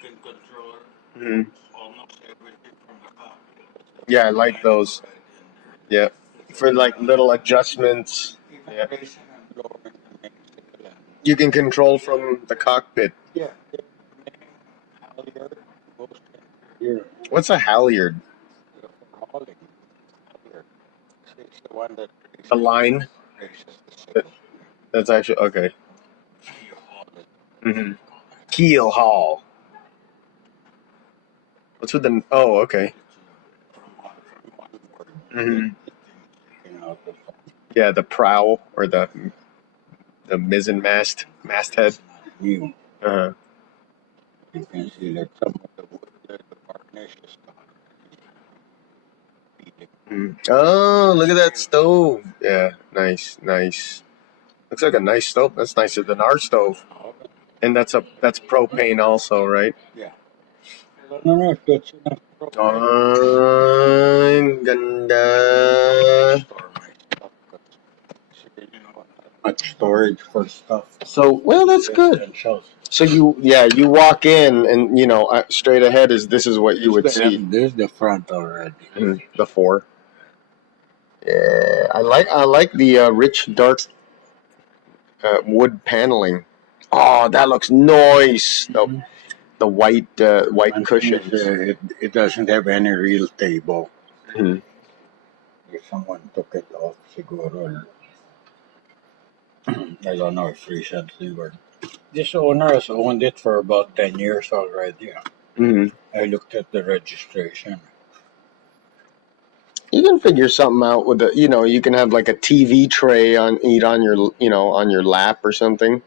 can control Mm-hmm. almost everything from the cockpit. Yeah, I like those. Yeah, for like little adjustments. Yeah. You can control from the cockpit. Yeah. Halyard goes here. What's a halyard? Hauling. Halyard. It's the one that A line? raises the sail. That's actually okay. You haul it. Mm-hmm. Keel haul. What's with the? Oh, okay. From one word. Mm-hmm. Taking out the Yeah, the prow or the mizzen masthead. It's not new. Uh-huh. You can see that some of the wood there, the varnish is gone. Oh, look at that stove. Yeah, nice. Looks like a nice stove. That's nicer than our stove. And that's propane also, right? Yeah. I don't know if that's enough. Ang ganda. Store my stuff, 'cause, you know, much storage for stuff. So, well, that's good. And shelves. So you walk in and straight ahead this is what you would see. This is the front already. The 4. Yeah, I like the rich dark wood paneling. Oh, that looks nice. The white cushions. It doesn't have any real table. Mhm. If someone took it off, siguro. I don't know if recently or. This owner has owned it for about 10 years already. Mhm. I looked at the registration. You can figure something out with you can have like a TV tray on your lap or something.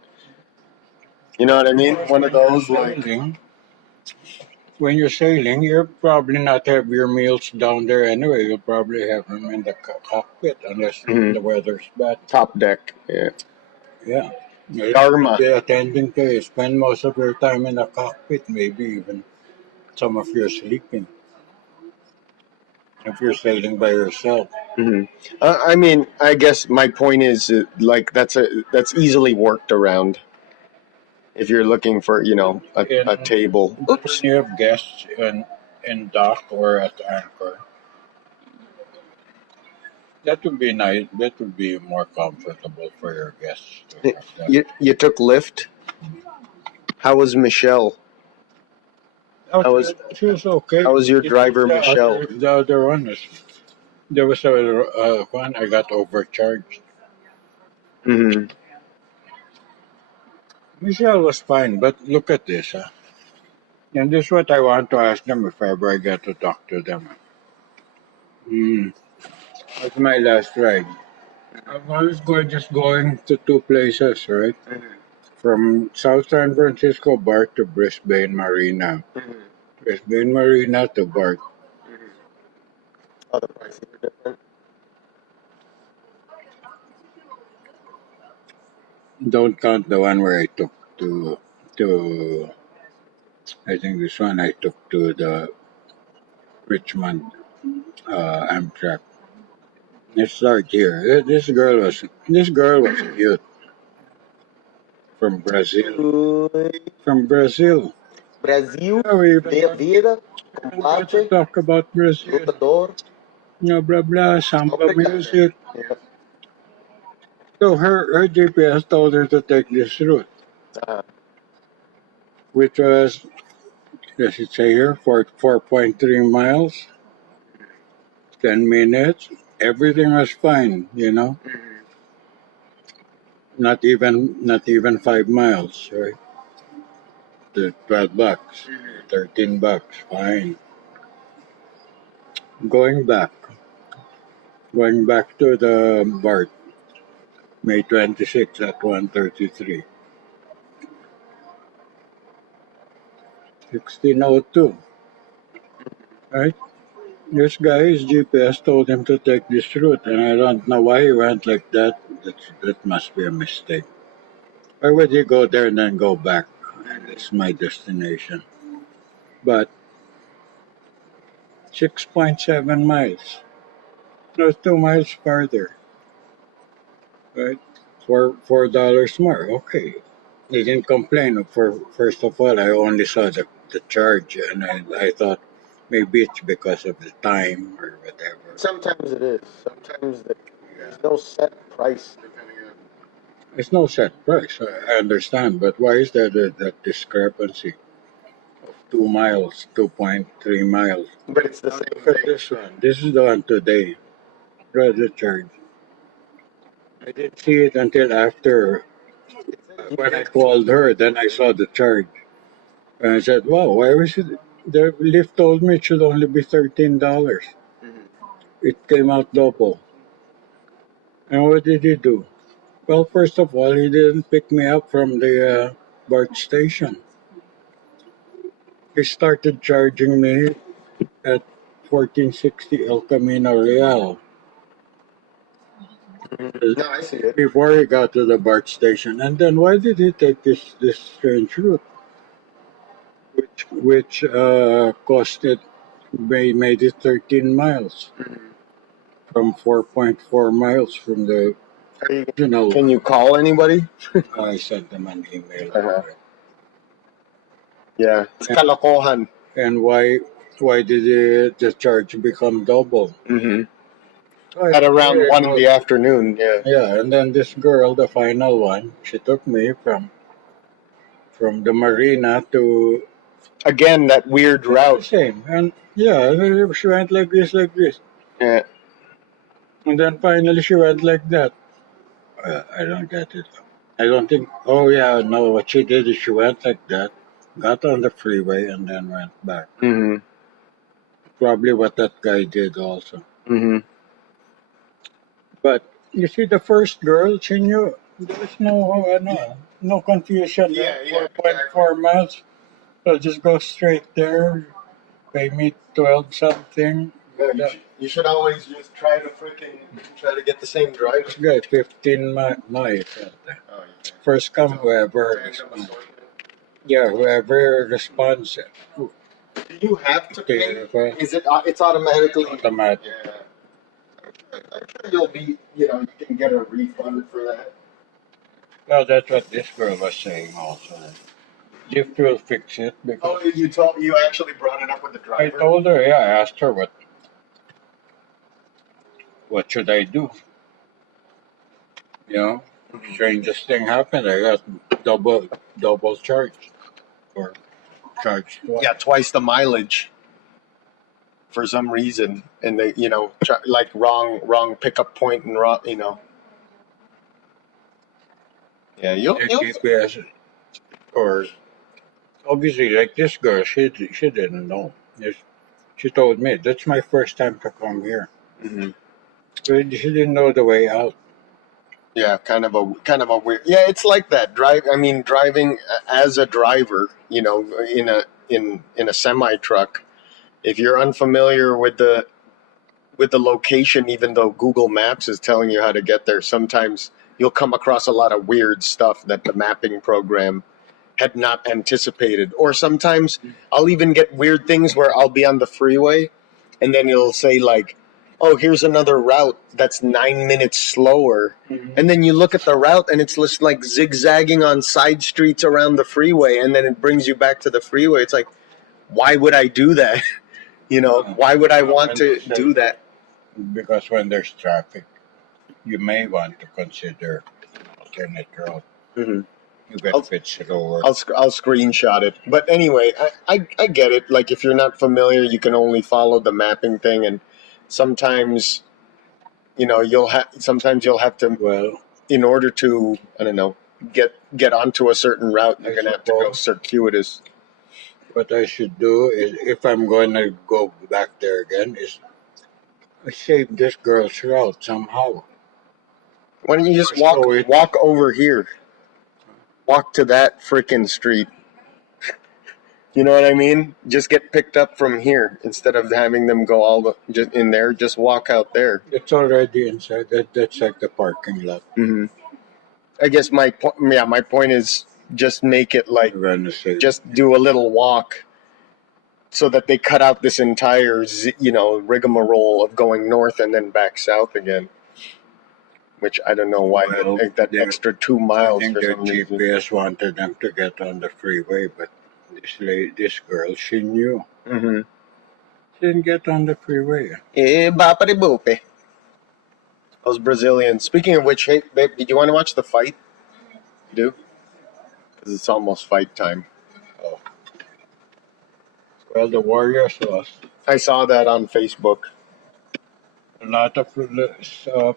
You know what I mean? One of those like. When you're sailing, you'll probably not have your meals down there anyway. You'll probably have them in the cockpit unless Mhm. the weather's bad. Top deck. Yeah. Yeah. Dharma. The attending to you spend most of your time in the cockpit, maybe even some of your sleeping. If you're sailing by yourself. Hmm. I mean, I guess my point is like that's easily worked around if you're looking for a table. But Oops. when you have guests in dock or at anchor, that would be nice. That would be more comfortable for your guests to have that. You took Lyft. How was Michelle? She was okay. How was your driver, Michelle? The other one is there was a one I got overcharged. Hmm. Michelle was fine, but look at this. And this is what I want to ask them if ever I get to talk to them. That's my last ride. I was just going to two places, right? From South San Francisco BART to Brisbane Marina. Brisbane Marina to BART. Oh, the prices are different. Don't count the one where I took to I think this one I took to the Richmond Amtrak. Let's start here. This girl was cute from Brazil. From Brazil. Brasil, Yeah, we even Vera, got to talk about Brazil. Lutador. Blah blah samba Obrigado. music. Yeah. So her GPS told her to take this route, which was, does it say here, 4.3 miles, 10 minutes. Everything was fine, Not even 5 miles, right? The $12, $13, fine. Going back, to the BART, May 26 at 1:33, 16:02, right? This guy's GPS told him to take this route, and I don't know why he went like that. That must be a mistake. Why would he go there and then go back? That's my destination. But 6.7 miles. No, 2 miles farther. Right? $4 more. Okay. He didn't complain. First of all, I only saw the charge, and I thought maybe it's because of the time or whatever. Sometimes it is. Sometimes there's no set price. It's no set price. I understand, but why is there that discrepancy of 2 miles, 2.3 miles? But it's the same Look at thing. this one. This is the one today. Rather charge. I didn't see it until after when I called her. Then I saw the charge, and I said, "Wow, why was it?" The lift told me it should only be $13. It came out double. And what did he do? Well, first of all, he didn't pick me up from the BART station. He started charging me at 1460 El Camino Real. No, I see it. Before he got to the BART station. And then why did he take this strange route? Which made it 13 miles from 4.4 miles from the original. Can you call anybody? I sent them an email. Yeah. It's kalokohan. And why did the charge become double? Mm-hmm. At around 1 in the afternoon, yeah. Yeah, and then this girl, the final one, she took me from the marina to Again, that weird route. Same. And yeah, she went like this. Yeah. And then finally she went like that. I don't get it. I don't think. Oh yeah, no. What she did is she went like that. got on the freeway, and then went back. Mm-hmm. Probably what that guy did also. Mm-hmm. But you see, the first girl, she knew there was no confusion. Yeah, there. yeah, 4.4 miles. So just go straight there. Pay me 12 something. Yeah, you should always just try to get the same driver. This guy, 15 miles. Oh, yeah. First come, whoever Random responds. assortment. Yeah, whoever responds. Do you have to Okay, pay? okay. Is it? It's automatically. Automatic. Yeah. I'm sure you'll be. You can get a refund for that. Well, that's what this girl was saying also. Gift will fix it because Oh, you actually brought it up with the I driver. told her, yeah, I asked her what should I do? You know, strangest thing happened. I got double charged or charged twice. Yeah, twice the mileage. For some reason, and they, like wrong pickup point and wrong, Yeah, The GPS or obviously like this girl, she didn't know. She told me that's my first time to come here. Mhm. So she didn't know the way out. Yeah, kind of a weird. Yeah, it's like that. Driving as a driver, in a semi truck. If you're unfamiliar with the location, even though Google Maps is telling you how to get there, sometimes you'll come across a lot of weird stuff that the mapping program had not anticipated. Or sometimes I'll even get weird things where I'll be on the freeway and then it'll say like, oh, here's another route that's 9 minutes slower. And then you look at the route and it's just like zigzagging on side streets around the freeway, and then it brings you back to the freeway. It's like, why would I do that? Why would I want to do that? Because when there's traffic, you may want to consider alternate route. Mhm. You get a bit slower. I'll screenshot it. But anyway, I get it. Like if you're not familiar, you can only follow the mapping thing, and sometimes you'll have to, Well, in order to, I don't know, get onto a certain route, you're I gonna have to go suppose. circuitous. what I should do is, if I'm going to go back there again, is save this girl's route somehow. Why don't you just So it- walk over here? Walk to that freaking street. You know what I mean? Just get picked up from here instead of having them go just in there. Just walk out there. It's already inside. That's like the parking lot. Mm-hmm. I guess my point is just make it like, We're gonna say just do a little walk so that they cut out this entire rigmarole of going north and then back south again, which I don't know why Well, that they're- extra 2 I miles think for their some reason. GPS wanted them to get on the freeway, but this girl, she knew. Mm-hmm. She didn't get on the freeway. Bapari bope. Those Brazilians. Speaking of which, hey babe, did you want to watch the fight? You do? Because it's almost fight time. Well, the Warriors lost. I saw that on Facebook. A lot of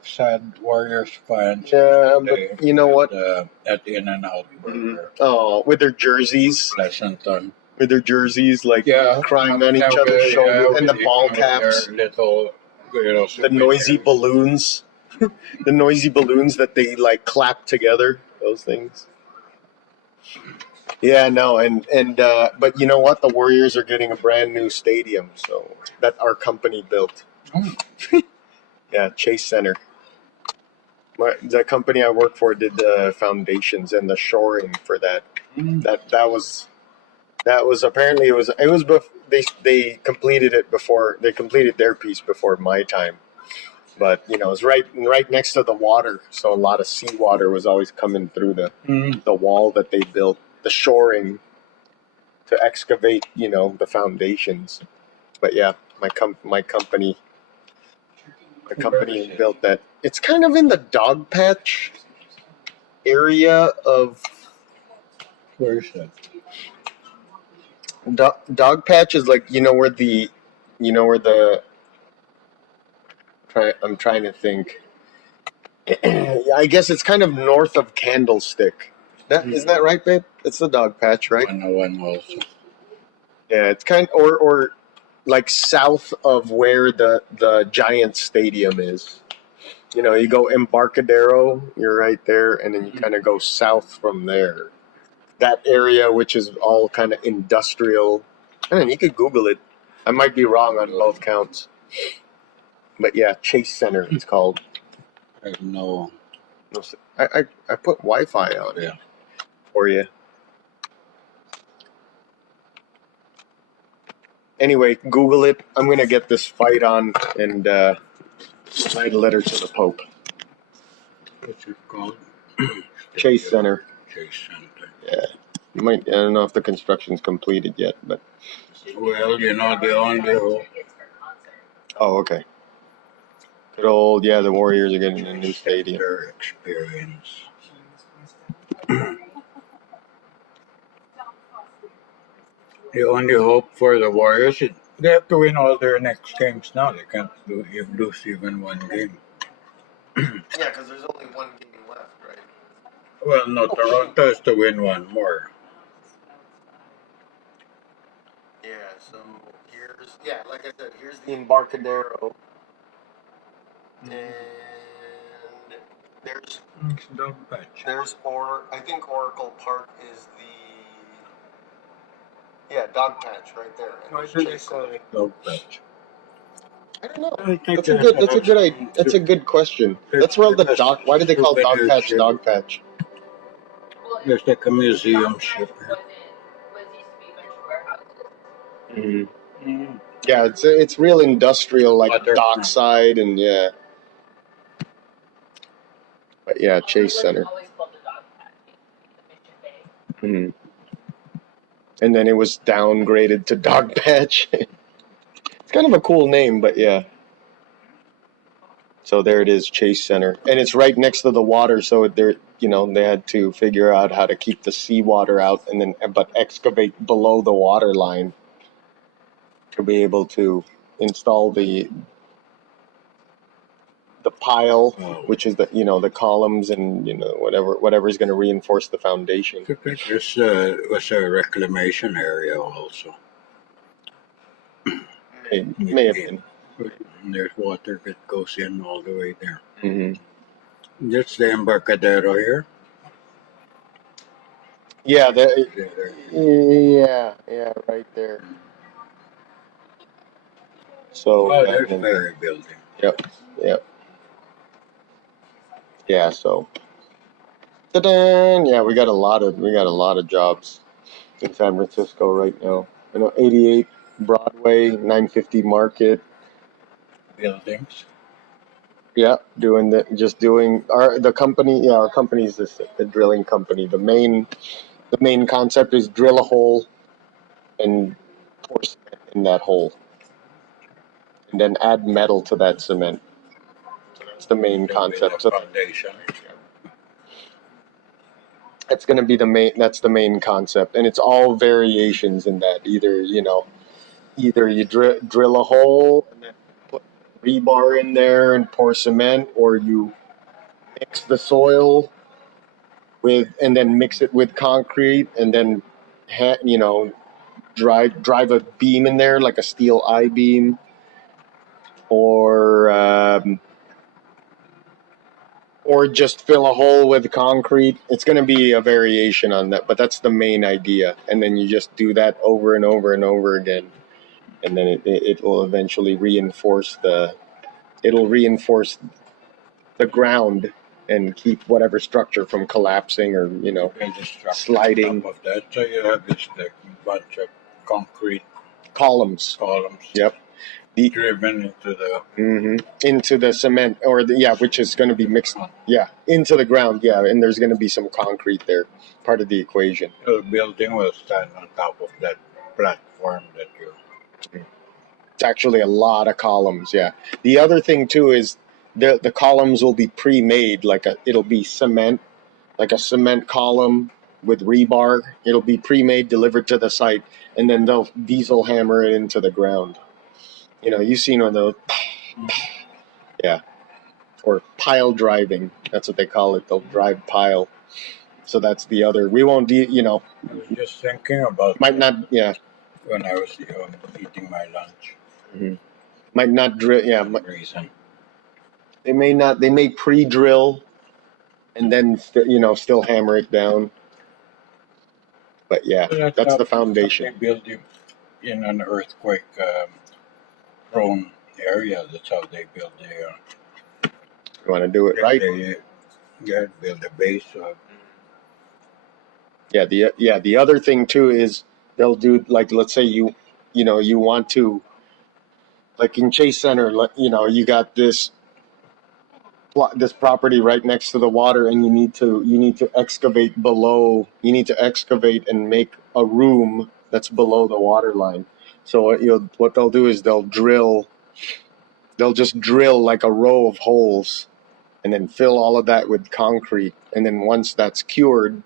sad Warriors fans. Yeah, today but you know what? At In-N-Out Burger, Oh, with their jerseys, Pleasanton. like crying on each other's shoulders, and the ball caps, Their little, the noisy balloons, the noisy balloons that they like clap together. Those things. Yeah, no, and but you know what? The Warriors are getting a brand new stadium, so that our company built. Yeah, Chase Center. The company I work for did the foundations and the shoring for that. That was apparently they completed it before they completed their piece before my time. But it was right next to the water, so a lot of seawater was always coming through the wall that they built, the shoring to excavate, the foundations. But yeah, my company built that. It's kind of in the dog patch area of. Where is that? Dog patch is like where the I'm trying to think. I guess it's kind of north of Candlestick. That is that right, babe? It's the dog patch, right? 101 also. Yeah, it's kind or like south of where the Giants Stadium is. You know, you go Embarcadero, you're right there, and then you kind of go south from there. That area, which is all kind of industrial. I mean, you could Google it. I might be wrong on both counts, but yeah, Chase Center it's called. I have no. I put Wi-Fi on it Yeah. for you. Anyway, Google it. I'm gonna get this fight on and write a letter to the Pope. What's it called? Chase Center. Chase Center. Yeah. I don't know if the construction's completed yet, but Well, you know, the only hope. oh, okay. Good old, yeah, the Warriors are getting a new stadium. Their experience. The only hope for the Warriors is they have to win all their next games now. They can't lose even one game. Yeah, because there's only one game left, right? Well, no, Toronto has to win one more. Yeah, so like I said, here's the Embarcadero. And there's It's dog patch. I think Oracle Park is Dog Patch right there. And Why there's do they Chase call Center. it dog patch? I don't know. I think That's a good idea. That's a good question. That's where the dog. Why do they call Dog Patch Dog Patch? There's like a museum ship. Was used to be a bunch of warehouses. Mm-hmm. Yeah, it's real industrial, like Waterfront. dockside and yeah. But yeah, Chase Center. Always called the dog patch, the Mission Bay. Mm-hmm. And then it was downgraded to Dog Patch. It's kind of a cool name, but yeah. So there it is, Chase Center, and it's right next to the water. So they had to figure out how to keep the seawater out, but excavate below the water line to be able to install the pile, which is the columns and whatever is going to reinforce the foundation. I think this was a reclamation area also. It may have been. There's water that goes in all the way there. Mm-hmm. That's the Embarcadero here. Yeah, There. yeah, right there. So There's Ferry Building. Yep. Yeah, so ta-da! Yeah, we got a lot of jobs in San Francisco right now. 88 Broadway, 950 Market. Buildings. Yeah, the company. Yeah, our company's the drilling company. The main concept is drill a hole and pour cement in that hole, and then add metal to that cement. That's the main concept. So Foundation. that's going to be that's the main concept, and it's all variations in that. Either you drill a hole and then put rebar in there and pour cement, or you mix the soil and then mix it with concrete, and then drive a beam in there like a steel I-beam, or just fill a hole with concrete. It's going to be a variation on that, but that's the main idea. And then you just do that over and over and over again, and then it will eventually reinforce the ground and keep whatever structure from collapsing or sliding. On top of that, so you have this bunch of concrete columns. Yep. Driven into the cement, which is going to be mixed. Yeah, into the ground. Yeah, and there's going to be some concrete there, part of the equation. The building will stand on top of that platform that you. It's actually a lot of columns. Yeah. The other thing too is the columns will be pre-made. It'll be cement, like a cement column with rebar. It'll be pre-made, delivered to the site, and then they'll diesel hammer it into the ground. You've seen one of those, yeah, or pile driving. That's what they call it. They'll drive pile. So that's the other. We won't, you know, I was just thinking about might not, yeah, when I was eating my lunch. might not drill. Yeah, Reason. they may not. They may pre-drill and then you know still hammer it down. But yeah, that's the foundation. They build it in an earthquake prone area. That's how they build their. You want to do it right? Build a base. Yeah. The other thing too is they'll do like let's say you know you want to like in Chase Center, you know you got this property right next to the water and you need to excavate below. You need to excavate and make a room that's below the water line. So what they'll do is they'll just drill like a row of holes and then fill all of that with concrete. And then once that's cured,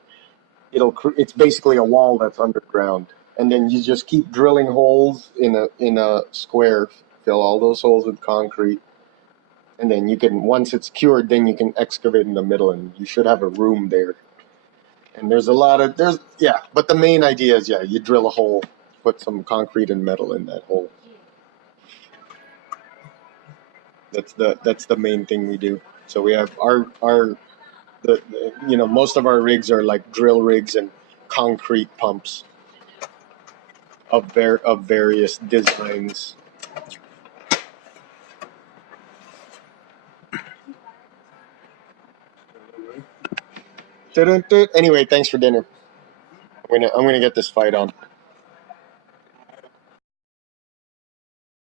it's basically a wall that's underground. And then you just keep drilling holes in a square, fill all those holes with concrete. And then you can, once it's cured, then you can excavate in the middle and you should have a room there. And but the main idea is, you drill a hole, put some concrete and metal in that hole. That's the main thing we do. So we have most of our rigs are like drill rigs and concrete pumps of various designs. Anyway, thanks for dinner. I'm gonna get this fight on.